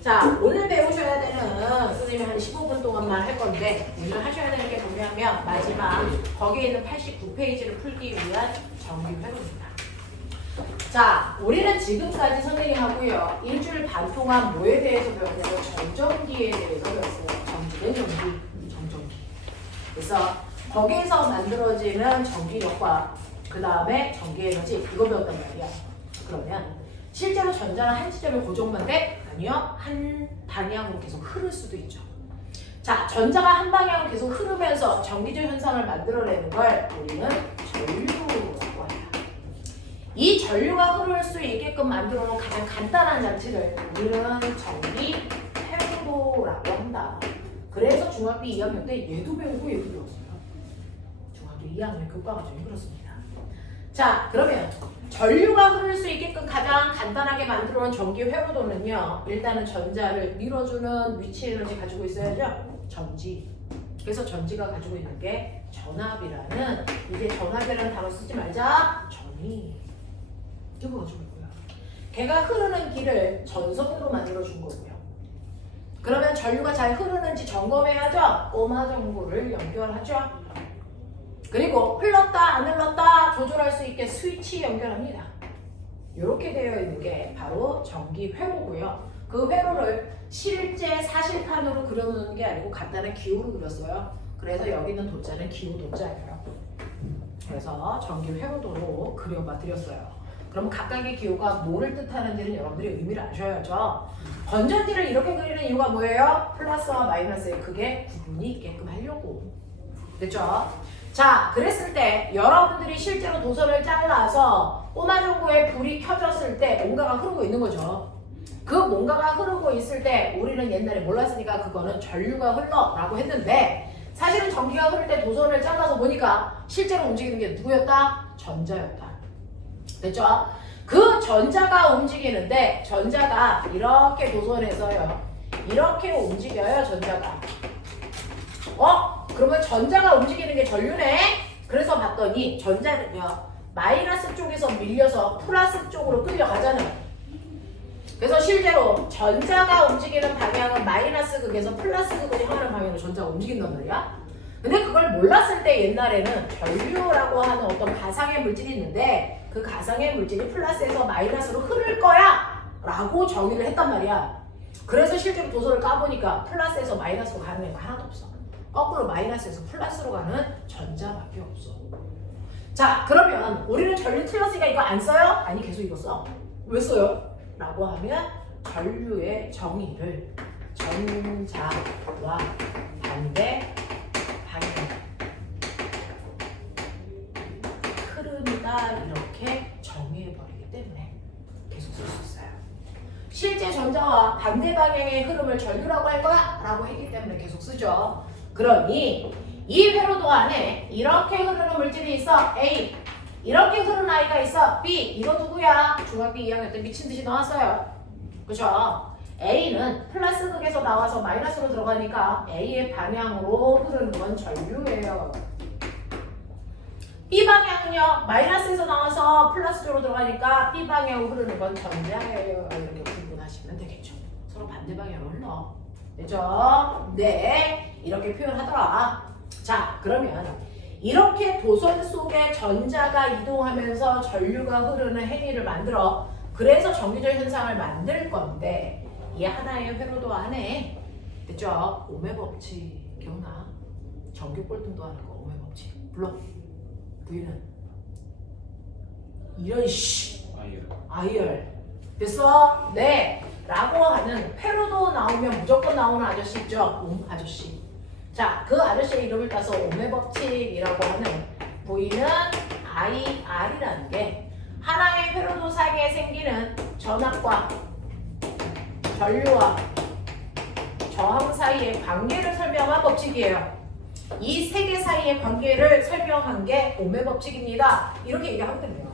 자, 오늘 배우셔야 되는 선생님이 한 15분 동안만 할 건데 오늘 하셔야 되는 게 뭐냐면 마지막 거기에 있는 89페이지를 풀기 위한 정기회로입니다. 자, 우리는 지금까지 선생님이 하고요. 일주일 반 동안 뭐에 대해서 배웠냐면 정전기에 대해서 배웠어요. 정지된 전기, 정전기. 그래서 거기에서 만들어지는 전기력과 그 다음에 전기에너지 이거 배웠단 말이야. 그러면 실제로 전자는 한 지점에 고정만 돼? 아니요. 한 방향으로 계속 흐를 수도 있죠. 자, 전자가 한 방향으로 계속 흐르면서 전기적 현상을 만들어내는 걸 우리는 전류라고 합니다. 이 전류가 흐를 수 있게끔 만들어 놓은 가장 간단한 장치를 우리는 전기 회로도라고 한다. 그래서 중학교 2학년 때 얘도 배우고 얘도 배웠어요. 중학교 2학년 교과과정이 그렇습니다. 자, 그러면 전류가 흐를 수 있게끔 가장 간단하게 만들어 놓은 전기 회로도는요. 일단은 전자를 밀어주는 위치 에너지 가지고 있어야죠. 전지. 그래서 전지가 가지고 있는 게 전압이라는, 이제 전압이라는 단어 쓰지 말자. 전이. 이거 가지고 있고요. 걔가 흐르는 길을 전선으로 만들어준 거고요. 그러면 전류가 잘 흐르는지 점검해야죠. 오마 정보를 연결하죠. 그리고 흘렀다 안 흘렀다 조절할 수 있게 스위치 연결합니다. 이렇게 되어 있는 게 바로 전기 회로고요. 그 회로를 실제 사실판으로 그려놓는 게 아니고 간단한 기호로 그렸어요. 그래서 여기 있는 도자는 기호 도자예요. 그래서 전기 회로도로 그려봐 드렸어요. 그럼 각각의 기호가 뭐를 뜻하는지는 여러분들이 의미를 아셔야죠. 건전지를 이렇게 그리는 이유가 뭐예요? 플러스와 마이너스의 그게 구분이 있게끔 하려고. 됐죠? 자, 그랬을 때 여러분들이 실제로 도선을 잘라서 꼬마정구에 불이 켜졌을 때 뭔가가 흐르고 있는 거죠. 그 뭔가가 흐르고 있을 때 우리는 옛날에 몰랐으니까 그거는 전류가 흘러 라고 했는데 사실은 전기가 흐를 때 도선을 잘라서 보니까 실제로 움직이는 게 누구였다? 전자였다. 됐죠? 그 전자가 움직이는데 전자가 이렇게 도선해서요. 이렇게 움직여요, 전자가. 그러면 전자가 움직이는 게 전류네? 그래서 봤더니 전자는요. 마이너스 쪽에서 밀려서 플러스 쪽으로 끌려가잖아요. 그래서 실제로 전자가 움직이는 방향은 마이너스 극에서 플러스 극을 향하는 방향으로 전자가 움직인단 말이야. 근데 그걸 몰랐을 때 옛날에는 전류라고 하는 어떤 가상의 물질이 있는데 그 가상의 물질이 플러스에서 마이너스로 흐를 거야 라고 정의를 했단 말이야. 그래서 실제로 도서를 까보니까 플러스에서 마이너스로 가는 애가 하나도 없어. 거꾸로 마이너스에서 플러스로 가는 전자밖에 없어. 자, 그러면 우리는 전류 틀렸으니까 이거 안 써요? 아니, 계속 이거 써. 왜 써요? 라고 하면 전류의 정의를 전자와 반대 방향 흐름이다 이렇게 정의해버리기 때문에 계속 쓸 수 있어요. 실제 전자와 반대 방향의 흐름을 전류라고 할 거야? 라고 했기 때문에 계속 쓰죠. 그러니 이 회로도 안에 이렇게 흐르는 물질이 있어. A. 이렇게 흐르는 아이가 있어. B. 이거 누구야? 중학교 2학년 때 미친 듯이 나왔어요. 그죠? A는 플러스 극에서 나와서 마이너스로 들어가니까 A의 방향으로 흐르는 건 전류예요. B 방향은요, 마이너스에서 나와서 플러스 쪽으로 들어가니까 B 방향으로 흐르는 건 전자예요. 이렇게 구분하시면 되겠죠. 서로 반대 방향으로 흘러. 되죠? 네, 이렇게 표현하더라. 자, 그러면 이렇게 도선 속에 전자가 이동하면서 전류가 흐르는 행위를 만들어. 그래서 전기적 현상을 만들 건데 이 하나의 회로도 안에, 됐죠? 오메 법칙 기억나? 전기 꼴등도 하는 거 오메 법칙. 불러. V는 이런 아이열. 됐어? 네. 라고 하는 페로도 나오면 무조건 나오는 아저씨 있죠? 아저씨. 자, 그 아저씨의 이름을 따서 오메 법칙이라고 하는 V는 IR이라는 게 하나의 페로도 사이에 생기는 전압과 전류와 저항 사이의 관계를 설명한 법칙이에요. 이 세 개 사이의 관계를 설명한 게 오메 법칙입니다. 이렇게 얘기하면 됩니다.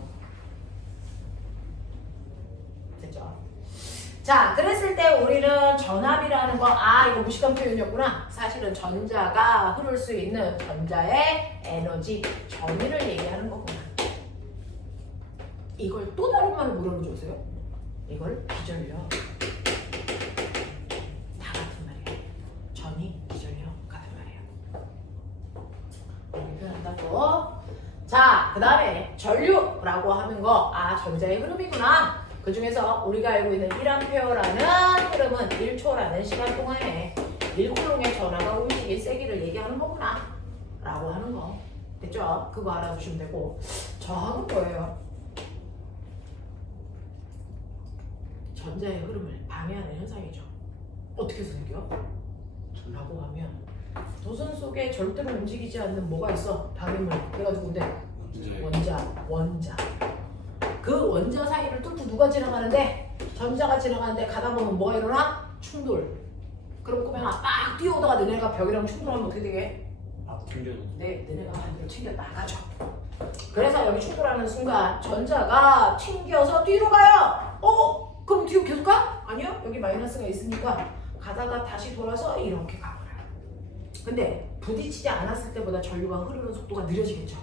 됐죠? 자, 그랬을 때 우리는 전압이라는 거, 이거 무식한 표현이었구나. 사실은 전자가 흐를 수 있는 전자의 에너지, 전위를 얘기하는 거구나. 이걸 또 다른 말로 뭐라고 줘보세요? 이걸 기전력. 다 같은 말이에요. 전위, 기전력 같은 말이에요. 이렇게 표현한다고. 자, 그 다음에 전류라고 하는 거, 전자의 흐름이구나. 그 중에서 우리가 알고 있는 1A라는 흐름은 1초라는 시간 동안에 1쿨롱의 전하가 움직일 세기를 얘기하는 거구나 라고 하는 거. 됐죠? 그거 알아두시면 되고. 저항은 뭐예요? 전자의 흐름을 방해하는 현상이죠. 어떻게 해서 생겨? 라고 하면 도선 속에 절대로 움직이지 않는 뭐가 있어? 방해물. 내가 누군데? 원자. 그 원자 사이를 뚫고 누가 지나가는데? 전자가 지나가는데 가다 보면 뭐가 일어나? 충돌. 그럼 꼬맹아 막 뛰어오다가 너네가 벽이랑 충돌하면 어떻게 되게? 튕겨져. 네, 너네가 반대로 튕겨 나가죠. 그래서 여기 충돌하는 순간 전자가 튕겨서 뒤로 가요. 그럼 뒤로 계속 가? 아니요. 여기 마이너스가 있으니까 가다가 다시 돌아서 이렇게 가버려요. 근데 부딪히지 않았을 때보다 전류가 흐르는 속도가 느려지겠죠.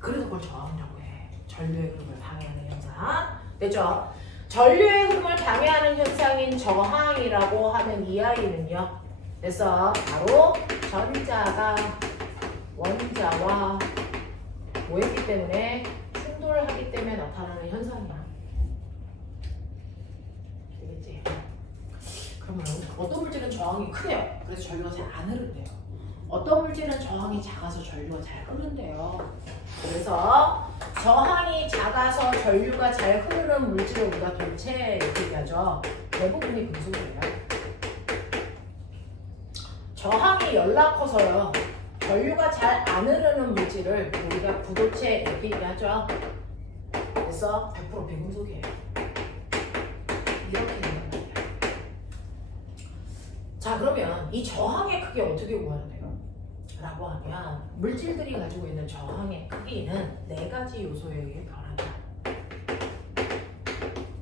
그래서 그걸 저항이라고 해. 전류의 흐름을 방해하는 현상. 됐죠? 전류의 흐름을 방해하는 현상인 저항이라고 하는 이 아이는요. 그래서 바로 전자가 원자와 뭐했기 때문에 충돌하기 때문에 나타나는 현상이야. 되겠지? 그러면 어떤 물질은 저항이 크대요. 그래서 전류가 잘 안 흐른대요. 어떤 물질은 저항이 작아서 전류가 잘 흐른대요. 그래서 저항이 작아서 전류가 잘 흐르는 물질을 우리가 도체 이렇게 얘기하죠. 대부분이 금속이에요. 저항이 열나 커서요. 전류가 잘 안 흐르는 물질을 우리가 부도체 이렇게 얘기하죠. 그래서 100% 비금속이에요. 이렇게 얘기하는 거예요. 자, 그러면 이 저항의 크기 어떻게 구하면 돼요? 라고 하면 물질들이 가지고 있는 저항의 크기는 4가지 요소에 의해 변한다.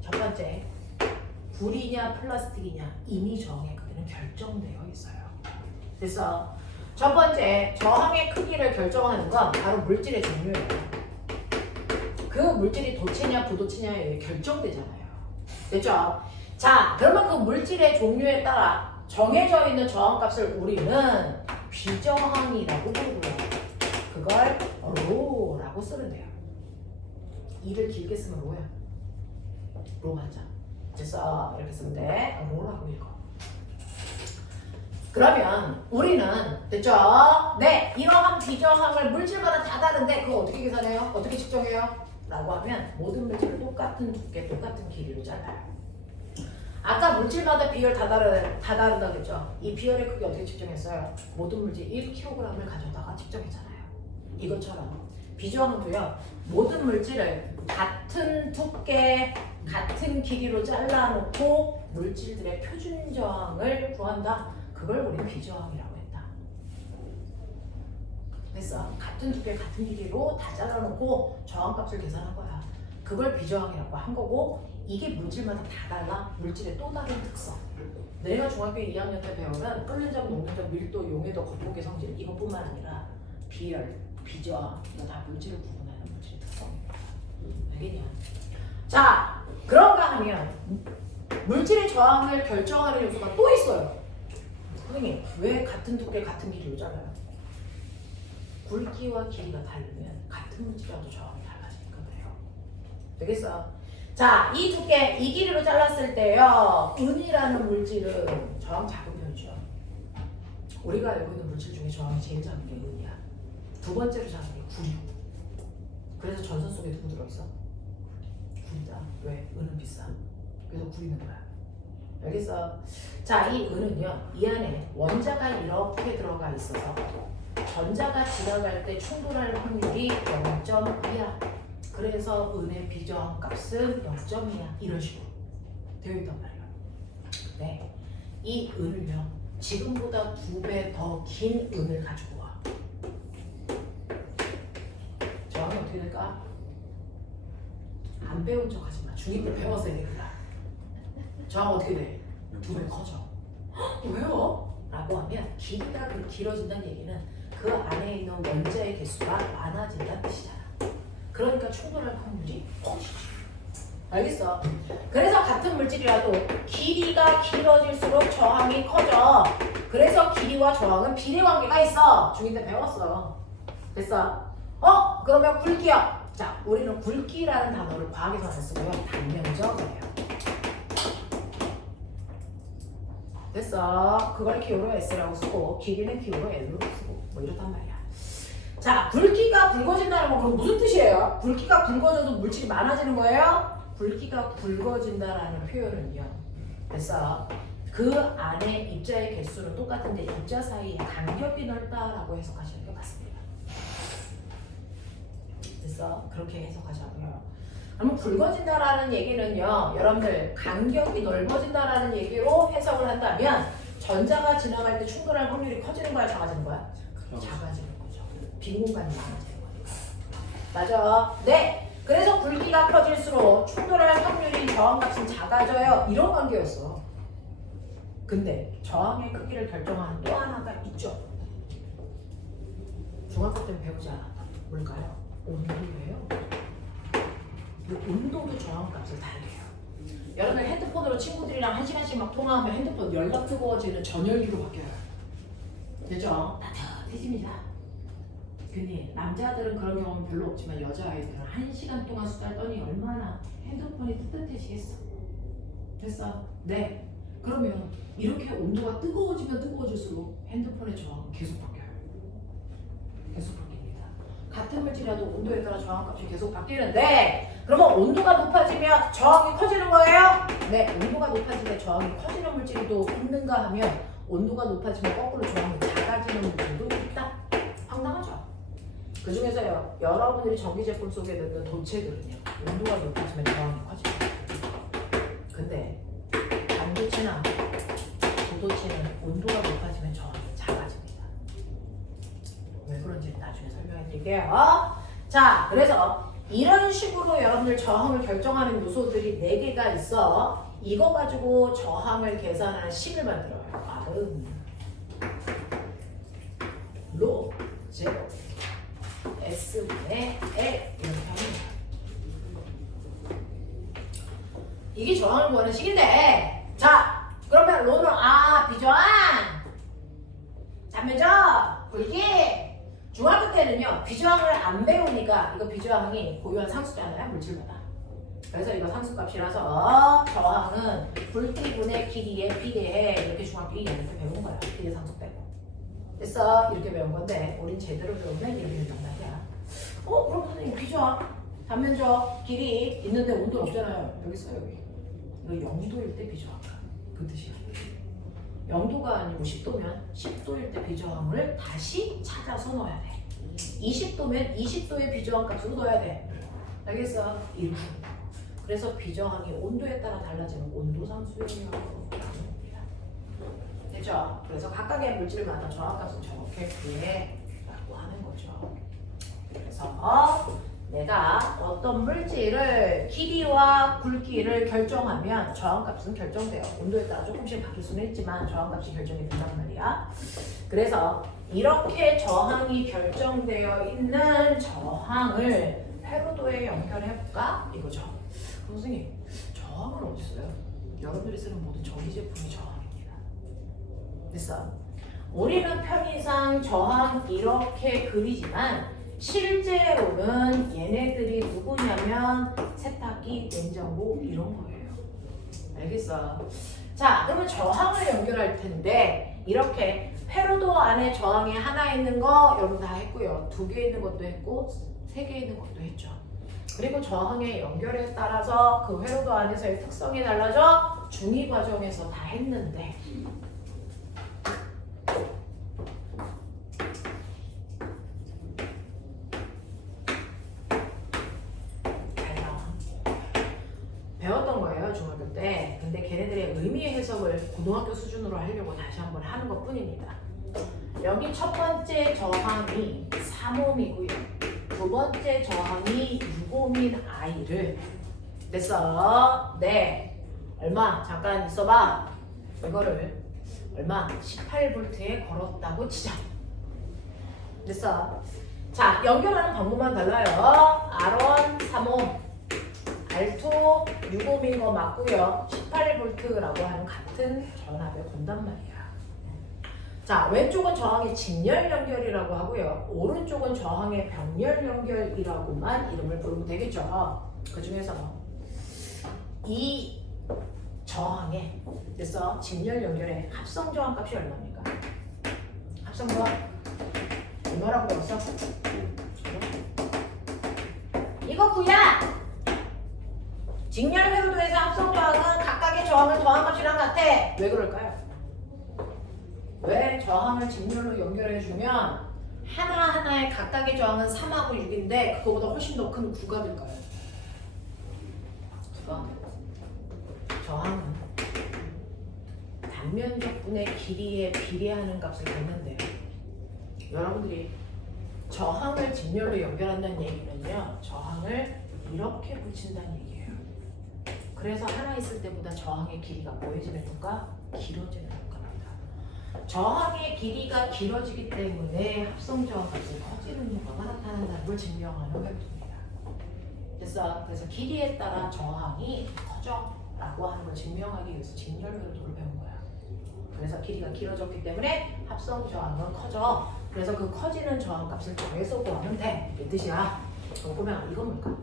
첫 번째, 불이냐 플라스틱이냐 이미 저항의 크기는 결정되어 있어요. 그래서 첫 번째, 저항의 크기를 결정하는 건 바로 물질의 종류예요. 그 물질이 도체냐 부도체냐에 의해 결정되잖아요. 됐죠? 자, 그러면 그 물질의 종류에 따라 정해져 있는 저항값을 우리는 비저항이라고 부르고요. 그걸 로라고 쓰면 돼요. 이를 길게 쓰면 로야. 로 맞아. 그래서 이렇게 쓰면 돼. 로라고 읽어. 그러면 우리는 됐죠? 네, 이러한 비저항을 물질마다 다 다른데 그거 어떻게 계산해요? 어떻게 측정해요? 라고 하면 모든 물질을 똑같은 두께, 똑같은 길이로 잘라요. 아까 물질마다 비열 다 다르다 그랬죠? 이 비열의 크기 어떻게 측정했어요? 모든 물질 1kg을 가져다가 측정했잖아요. 이것처럼 비저항도요. 모든 물질을 같은 두께, 같은 길이로 잘라놓고 물질들의 표준 저항을 구한다. 그걸 우리는 비저항이라고 했다. 됐어. 같은 두께 같은 길이로 다 잘라놓고 저항값을 계산한 거야. 그걸 비저항이라고 한 거고 이게 물질마다 다 달라. 물질의 또 다른 특성. 내가 중학교 2학년 때 배우는 끓는 점, 녹는 점, 밀도, 용해도, 겉보기 성질 이것뿐만 아니라 비열, 비저항 이거 다 물질을 구분하는 물질의 특성이야. 알겠냐? 자, 그런가 하면 물질의 저항을 결정하는 요소가 또 있어요. 선생님, 왜 같은 두께 같은 길이로 잘라요? 굵기와 길이가 다르면 같은 물질이라도 저항이 달라지니까 그래요. 되겠어? 자, 이 두께, 이 길이로 잘랐을 때요. 은이라는 물질은 저항 작은 편이죠. 우리가 알고 있는 물질 중에 저항이 제일 작은 게 은이야. 두 번째로 작은 게 구리. 그래서 전선 속에 누구 들어있어? 구리다. 왜? 은은 비싸. 그래서 구리는 거야. 알겠어? 자, 이 은은요. 이 안에 원자가 이렇게 들어가 있어서 전자가 지나갈 때 충돌할 확률이 0.2야. 그래서 은의 비저항 값은 0.2야. 이런 식으로 되어 있단 말이야. 네. 이 은을요. 지금보다 2배 더 긴 은을 가지고 와. 저항이 어떻게 될까? 안 배운 척 하지 마. 중2 때 배웠어야 되겠다. 저항 어떻게 돼? 2배 커져. 헉, 왜요? 라고 하면 길이가 길어진다는 얘기는 그 안에 있는 원자의 개수가 많아진다는 뜻이잖아. 그러니까 충돌할 확률이 커지지. 알겠어? 그래서 같은 물질이라도 길이가 길어질수록 저항이 커져. 그래서 길이와 저항은 비례관계가 있어. 중2 때 배웠어. 됐어? 그러면 굵기요. 자, 우리는 굵기라는 단어를 과학에서 안 쓰고요. 단면적이에요. 됐어. 그걸 기호로 S라고 쓰고 길이는 기호로 L로 쓰고 뭐 이렇단 말이야. 자, 굵기가 굵어진다는 건 그럼 무슨 뜻이에요? 굵기가 굵어져도 물질이 많아지는 거예요? 굵기가 굵어진다라는 표현은요. 됐어. 그 안에 입자의 개수는 똑같은데 입자 사이에 간격이 넓다라고 해석하시는 게 맞습니다. 됐어. 그렇게 해석하자고요. 그러면 굵어진다라는 얘기는요. 여러분들 간격이 넓어진다라는 얘기로 해석을 한다면 전자가 지나갈 때 충돌할 확률이 커지는 거야? 작아지는 거야? 작아지는 거죠. 빈 공간이 많아지는 거니까. 맞아. 네. 그래서 굵기가 커질수록 충돌할 확률이 저항값은 작아져요. 이런 관계였어. 근데 저항의 크기를 결정하는 또 하나가 있죠. 중학교 때 배우지 않았나? 뭘까요? 온도예요. 그 온도도 저항값을 달래요. 여러분들 핸드폰으로 친구들이랑 1시간씩 막 통화하면 핸드폰 연락 뜨거워지는 전열기로 바뀌어요. 되죠? 따뜻해집니다. 근데 남자들은 그런 경험은 별로 없지만 여자아이들은 1시간 동안 수다를 떠니 얼마나 핸드폰이 뜨뜻해지겠어. 됐어? 네. 그러면 이렇게 온도가 뜨거워지면 뜨거워질수록 핸드폰의 저항은 계속 바뀌어요. 계속 바뀝니다. 같은 물질이라도 온도에 따라 저항값이 계속 바뀌는데 그러면 온도가 높아지면 저항이 커지는 거예요? 네. 온도가 높아지면 저항이 커지는 물질이 또 있는가 하면 온도가 높아지면 거꾸로 저항이 작아지는 물질도 있다. 황당하죠? 그 중에서요. 여러분들이 전기 제품 속에 넣는 도체들은요. 온도가 높아지면 저항이 커집니다. 근데 반도체나 고도체는 온도가 높아지면 저항이 작아집니다. 왜 그런지 나중에 설명해 드릴게요. 자, 그래서 이런 식으로 여러분들 저항을 결정하는 요소들이 4개가 있어. 이거 가지고 저항을 계산하는 식을 만들어요. 로, 제로, S분의 L 이렇게 합니다. 이게 저항을 구하는 식인데 자, 그러면 로는 비저항, 단면적, 굵기. 중학교 때는요 비저항을 안 배우니까 이거 비저항이 고유한 상수잖아요 물질마다. 그래서 이거 상수값이라서 저항은 굵기분의 길이에 비례해. 이렇게 중학교 2학년 때 배운 거야. 비례 상수 빼고. 됐어? 이렇게 배운 건데 우린 제대로 배우면 이렇게 된단 말이야. 그럼 선생님 비저항, 단면적, 길이 있는데 온도는 없잖아요. 여기 있어 여기. 이거 0도일 때 비저항. 그 뜻이야. 0도가 아니고 10도면 10도일 때 비저항을 다시 찾아서 넣어야 돼. 20도면 20도의 비저항 값으로 넣어야 돼. 알겠어? 이렇게. 그래서 비저항이 온도에 따라 달라지는 온도상수예요. 됐죠? 그래서 각각의 물질마다 저항 값은 저렇게 구해라고 하는 거죠. 그래서 내가 어떤 물질을 길이와 굵기를 결정하면 저항값은 결정돼요. 온도에 따라 조금씩 바뀔 수는 있지만 저항값이 결정이 된단 말이야. 그래서 이렇게 저항이 결정되어 있는 저항을 회로도에 연결해볼까? 이거죠. 선생님, 저항은 어디 있어요? 여러분들이 쓰는 모든 전기 제품이 저항입니다. 됐어? 우리는 편의상 저항 이렇게 그리지만 실제로는 얘네들이 누구냐면 세탁기, 냉장고 이런 거예요. 알겠어? 자, 그러면 저항을 연결할 텐데 이렇게 회로도 안에 저항이 하나 있는 거 여러분 다 했고요. 2개 있는 것도 했고 3개 있는 것도 했죠. 그리고 저항의 연결에 따라서 그 회로도 안에서의 특성이 달라져 중위 과정에서 다 했는데 배웠던 거예요 중학교 때. 근데 걔네들의 의미의 해석을 고등학교 수준으로 하려고 다시 한번 하는 것 뿐입니다. 여기 첫 번째 저항이 3옴이고요. 두 번째 저항이 6옴인 I를 됐어? 네. 얼마? 잠깐 있어봐. 이거를 얼마? 18V에 걸었다고 치자. 됐어? 자, 연결하는 방법만 달라요. R1 3옴 R2 6옴인 거 맞고요. 18V라고 하는 같은 전압에 건단 말이야. 자, 왼쪽은 저항의 직렬 연결이라고 하고요. 오른쪽은 저항의 병렬 연결이라고만 이름을 부르면 되겠죠. 그 중에서 이 저항의 그래서 직렬 연결의 합성 저항 값이 얼마입니까? 합성 저항 얼마라고 배웠어? 이거 구야! 직렬 회로도에서 합성 저항은 각각의 저항을 더한 값이랑 같아. 왜 그럴까요? 왜 저항을 직렬로 연결해주면 하나하나의 각각의 저항은 3하고 6인데 그거보다 훨씬 더 큰 9가 될까요? 저항은 단면적분의 길이에 비례하는 값을 갖는데요. 여러분들이 저항을 직렬로 연결한다는 얘기는요. 저항을 이렇게 붙인다는 얘기예요. 그래서 하나 있을 때보다 저항의 길이가 뭐해지는 효과? 길어지는 효과입니다. 저항의 길이가 길어지기 때문에 합성 저항 값이 커지는 효과가 나타난다는 걸 증명하는 획도입니다. 그래서 길이에 따라 저항이 커져 라고 하는 걸 증명하기 위해서 직렬 회로도를 배운 거야. 그래서 길이가 길어졌기 때문에 합성 저항은 커져. 그래서 그 커지는 저항 값을 정해서 구하면 돼. 이 뜻이야. 그럼 보면 이건 뭘까?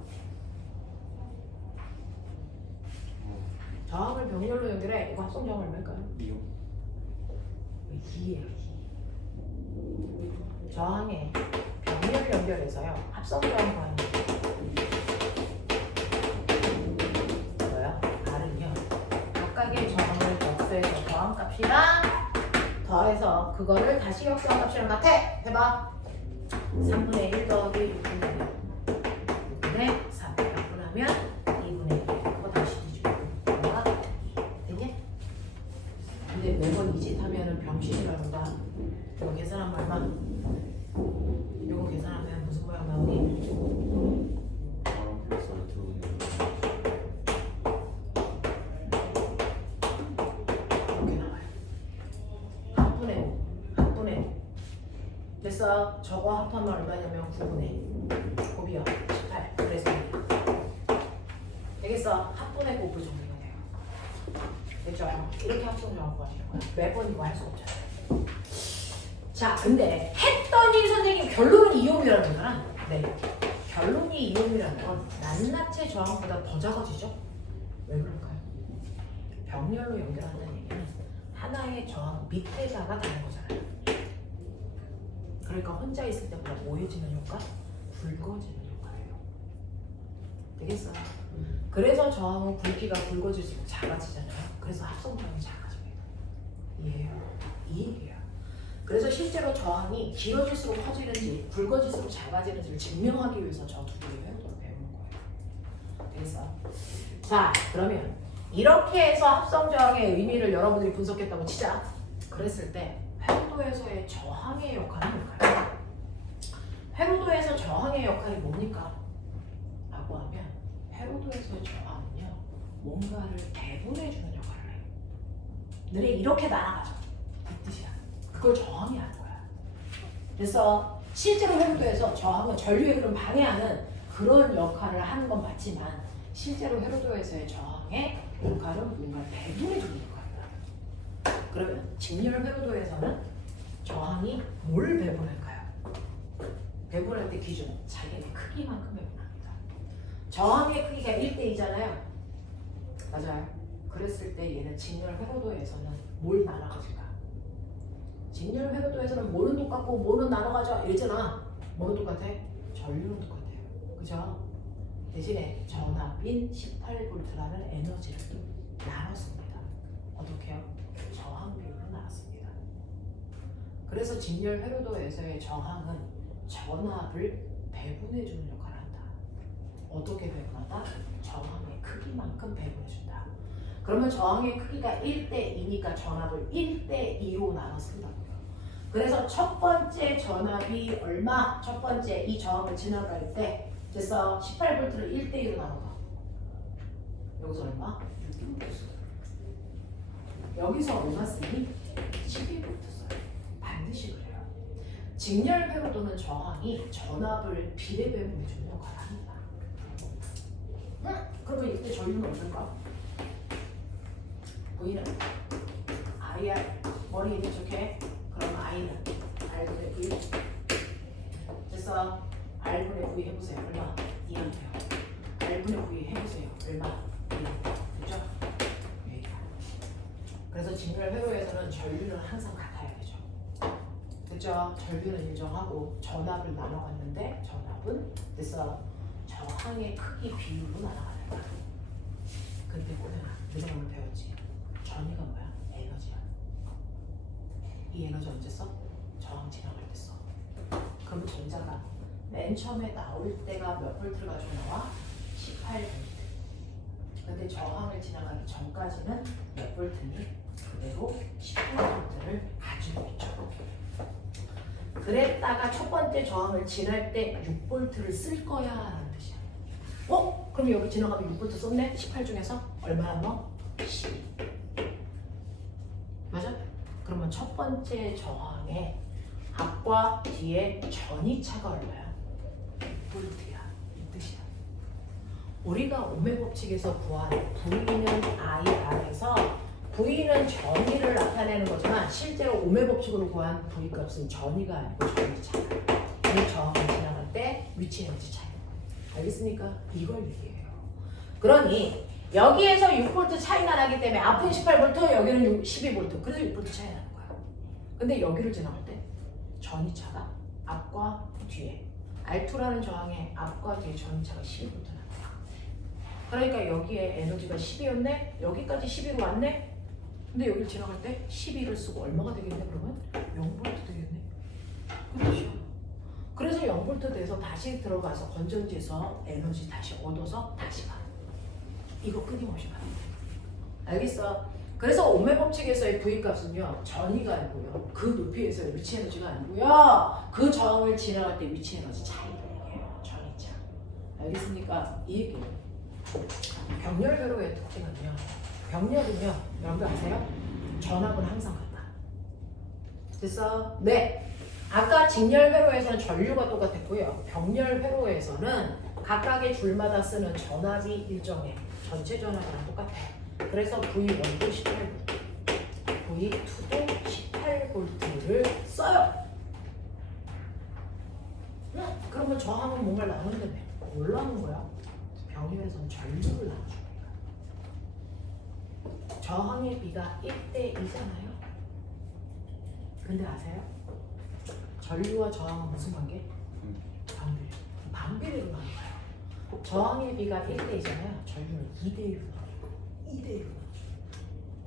저항을 병렬로 연결해. 이거 합성 저항 얼마일까요? 2예요. 저항에 병렬 연결해서요. 합성 저항 구하는 거. 뭐야? R은요. 각각의 저항을 역수해서 저항 값이랑 더해서 그거를 다시 역수한 값이랑 같아. 해봐. 3분의 1 더하기 6분의 3 약분하면 2분의 1. 그거 다시 뒤집고 되게? 근데 매번 이 짓 하면은 병신이라는가. 이거 계산하면 얼마? 이거 계산하면 무슨 모양 나오니? 이렇게 나와요. 합분의 됐어. 저거 합하면 얼마냐면 9분의 곱이요 18. 그래서 되겠어. 합분의 곱을 정리가 돼요. 됐죠? 이렇게 합성 정확 구하시는 거야. 매번 이거 할 수 없잖아요. 자, 근데 했더니 선생님 결론은 이옴이라는 거잖아. 네. 결론이 이옴이라는 건 낱낱의 저항보다 더 작아지죠? 왜 그럴까요? 병렬로 연결한다는 얘기는 하나의 저항 밑에다가 다는 거잖아요. 그러니까 혼자 있을 때보다 모여지는 효과? 굵어지는 효과예요. 되겠어? 그래서 저항은 굵기가 굵어질수록 작아지잖아요. 그래서 합성 저항이 작아집니다. 이해해요? 이 얘기야. 그래서 실제로 저항이 길어질수록 커지는지 굵어질수록 작아지는지를 증명하기 위해서 저 두 개의 회로도를 배우는 거예요. 되겠어? 자, 그러면 이렇게 해서 합성 저항의 의미를 여러분들이 분석했다고 치자. 그랬을 때 회로도에서의 저항의 역할은 뭘까요? 회로도에서 저항의 역할이 뭡니까? 라고 하면 헤로도에서의 저항은요 뭔가를 배분해주는 역할을 해요. 너네 이렇게 날아가죠. 그 뜻이야. 그걸 저항이 하는 거야. 그래서 실제로 헤로도에서 저항은 전류의 흐름 방해하는 그런 역할을 하는 건 맞지만 실제로 헤로도에서의 저항의 역할은 뭔가를 배분해주는 역할이다. 그러면 직렬 헤로도에서는 저항이 뭘 배분할까요? 배분할 때 기준, 자기의 크기만큼 배분합니다. 저항의 크기가 1대2잖아요. 맞아요. 그랬을 때 얘는 직렬 회로도에서는 뭘 나눠가질까? 직렬 회로도에서는 뭐는 똑같고 뭐는 나눠가져 이랬잖아. 뭐는 똑같아? 전류는 똑같아요. 그죠? 대신에 전압인 18V라는 에너지를 나눴습니다. 어떻게요? 저항 비율로 나눴습니다. 그래서 직렬 회로도에서의 저항은 전압을 배분해주는 역할을 한다. 어떻게 배분한다? 저항의 크기만큼 배분해준다. 그러면 저항의 크기가 1대2니까 전압을 1대2로 나눠 쓴다고요. 그래서 첫 번째 전압이 얼마? 첫 번째 이 저항을 지나갈 때 됐어. 18V를 1대2로 나눠봐. 여기서 얼마? 6V 써요. 여기서 얼마 쓰니? 12V 써요. 반드시 그래요. 직렬 회로도는 저항이 전압을 비례 배분해주는 역할을 합니다. 그러면 이때 전류는 어떨까? V는 IR 머리 이렇게 그럼 I는 R분의 V 됐어. R분의 V 해보세요. 얼마? 2A. R분의 V 해보세요. 얼마? 2A. 그죠? 그래서 직렬 회로에서는 전류는 항상 같아야 되죠. 그죠? 전류는 일정하고 전압을 나눠갔는데 전압은 됐어. 저항의 크기 비율로 나눠가는 거야. 근데 꼬내가 너네 오늘 배웠지? 전위가 뭐야? 에너지야. 이 에너지 언제 써? 저항 지나갈 때 써. 그럼 전자가 맨 처음에 나올 때가 몇 볼트를 가지고 나와? 18V. 근데 저항을 지나가기 전까지는 몇 볼트니? 그대로 18V를 가지고 있죠. 그랬다가 첫 번째 저항을 지날 때 6V를 쓸 거야 라는 뜻이야. 그럼 여기 지나가면 6V 썼네? 18 중에서 얼마나 넣어? 12. 맞아? 그러면 첫 번째 저항에 앞과 뒤에 전이차가 얼마야? 6V야. 이 뜻이야. 우리가 오메 법칙에서 구한 V는 IR에서 V는 전위를 나타내는 거지만 실제로 오메 법칙으로 구한 V 값은 전위가 아니고 전이차야. 이 저항을 지나갈 때 위치 에너지 차이. 알겠습니까? 이걸 얘기해요. 그러니 여기에서 6V 차이가 나기 때문에 앞은 18V, 여기는 12V. 그래서 6V 차이 나는 거야. 근데 여기를 지나갈 때 전이차가 앞과 뒤에 R2라는 저항의 앞과 뒤에 전이차가 12V 나는 거야. 그러니까 여기에 에너지가 10이었네? 여기까지 11로 왔네? 근데 여기를 지나갈 때 12를 쓰고 얼마가 되겠네? 그러면 0V 되겠네? 그렇죠. 그래서 0V 돼서 다시 들어가서 건전지에서 에너지 다시 얻어서 다시 가. 이거 끊임없이 가는 거야. 알겠어? 그래서 오메 법칙에서의 V 값은요 전위가 아니고요 그 높이에서의 위치 에너지가 아니고요 그 저항을 지나갈 때 위치 에너지 차이를 얘기해요. 전이차. 알겠습니까? 이 얘기예요. 병렬 회로의 특징은요 병렬은요 여러분들 아세요? 전압은 항상 같다. 됐어? 네. 아까 직렬 회로에서는 전류가 똑같았고요. 병렬 회로에서는 각각의 줄마다 쓰는 전압이 일정해. 전체 전압이랑 똑같아요. 그래서 V1도 18V, V2도 18V를 써요. 그러면 저항은 뭔가를 나누는데 뭘 나누는 거야? 병렬에서는 전류를 나눠줍니다. 저항의 비가 1대2잖아요. 근데 아세요? 전류와 저항은 무슨 관계? 반비례. 반비례로 나눠 가요. 저항의 비가 1대2잖아요. 전류는 2대1로 나눠요. 2대1로 나눠요.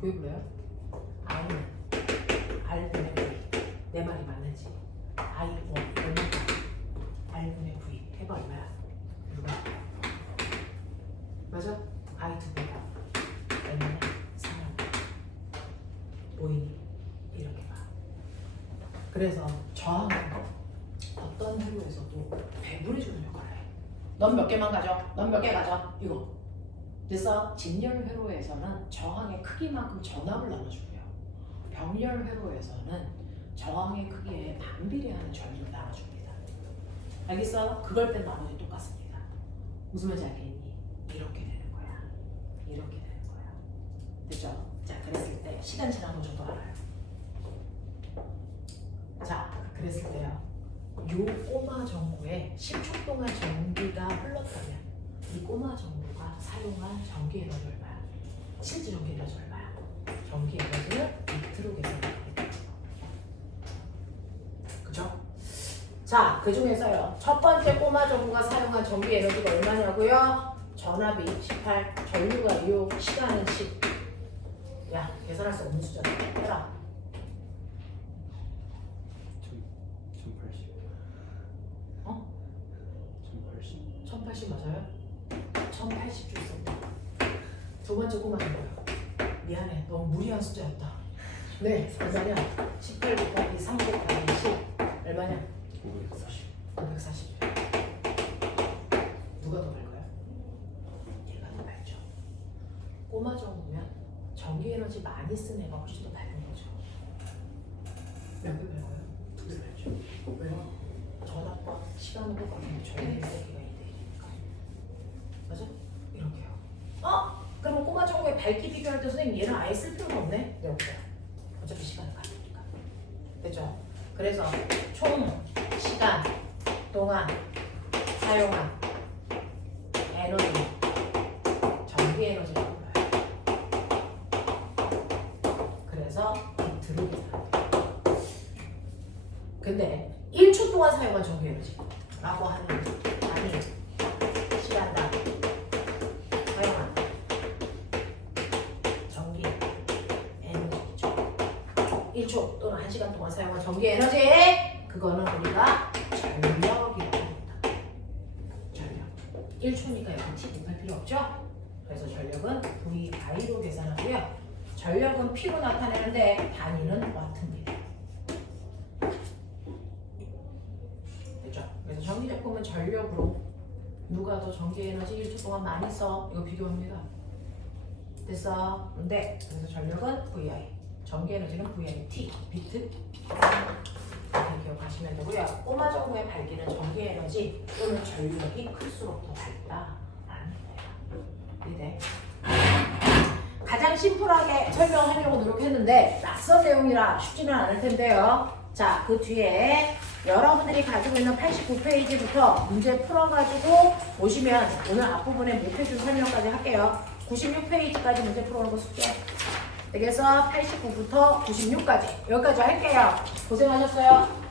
그게 뭐예요? I는 R분의 V. 내 말이 맞는지. I1 얼마다? R분의 V. 해봐 얼마야? 6. 맞아? I2보다 얼마냐? 3. 보이니? 이렇게 봐. 그래서 저항은 어떤 회로에서도 배분해주는 역할을 해. 넌 몇 개만 가져? 넌 몇 개 가져? 이거. 그래서 직렬 회로에서는 저항의 크기만큼 전압을 나눠주고요. 병렬 회로에서는 저항의 크기에 반비례하는 전류를 나눠줍니다. 알겠어? 그걸 뺀 나머지 똑같습니다. 무슨 말인지 알겠니? 이렇게 되는 거야. 이렇게 되는 거야. 됐죠? 자, 그랬을 때 시간 지난 거 저도 알아요. 자, 그랬을 때요. 요 꼬마 전구에 10초 동안 전기가 흘렀다면 이 꼬마 전구가 사용한 전기 에너지 얼마야? 실제 전기 에너지 얼마야? 전기 에너지를 비트로 계산합니다. 그죠? 자, 그 중에서요. 첫 번째 꼬마 전구가 사용한 전기 에너지가 얼마냐고요? 전압이 18, 전류가 6, 시간은 10. 야, 계산할 수 없는 숫자다. 해라. 1080. 어? 1080. 1080 맞아요? 1080줄 썼다. 두 번째 꼬마 전구요. 미안해. 너무 무리한 숫자였다. 네, 얼마냐? 18 곱하기 3 곱하기 10. 얼마냐? 540. 540. 누가 더 밝아요? 얘가 더 밝죠. 꼬마 전구면 전기 에너지 많이 쓴 애가 훨씬 더 밝은 거죠. 몇 배 밝아요? 2배 밝죠. 왜요? 전압과 시간은 똑같은데 전기의 세기가 2대1이니까. 맞아? 이렇게요. 그럼 꼬마 전구의 밝기 비교할 때 선생님 얘는 아예 쓸 필요가 없네? 네, 없어요. 어차피 시간은 같으니까. 됐죠? 그래서 총 시간 동안 사용한 에너지, 전기 에너지라고 불러요. 그래서 비트로 계산합니다. 근데 1초 동안 사용한 전기 에너지라고 하는 단위 시간당 사용한 전기 에너지죠. 1초 또는 1시간 동안 사용한 전기 에너지, 그거는 우리가 전력이라고 합니다. 전력. 1초니까 여기 T 곱할 필요 없죠? 그래서 전력은 VI로 계산하고요. 전력은 P로 나타내는데 단위는 와트입니다. 됐죠? 그래서 전기제품은 전력으로 누가 더 전기 에너지 1초 동안 많이 써? 이거 비교합니다. 됐어? 네. 그래서 전력은 VI, 전기 에너지는 VIT, 비트. 이렇게 기억하시면 되고요. 꼬마 전구의 밝기는 전기 에너지 또는 전류력이 클수록 더 밝다라는 거예요. 이해? 가장 심플하게 설명하려고 노력했는데 낯선 내용이라 쉽지는 않을 텐데요. 자, 그 뒤에 여러분들이 가지고 있는 89페이지부터 문제 풀어가지고 오시면 오늘 앞부분에 못해준 설명까지 할게요. 96페이지까지 문제 풀어오는 거 숙제. 그래서 89부터 96까지 여기까지 할게요. 고생하셨어요.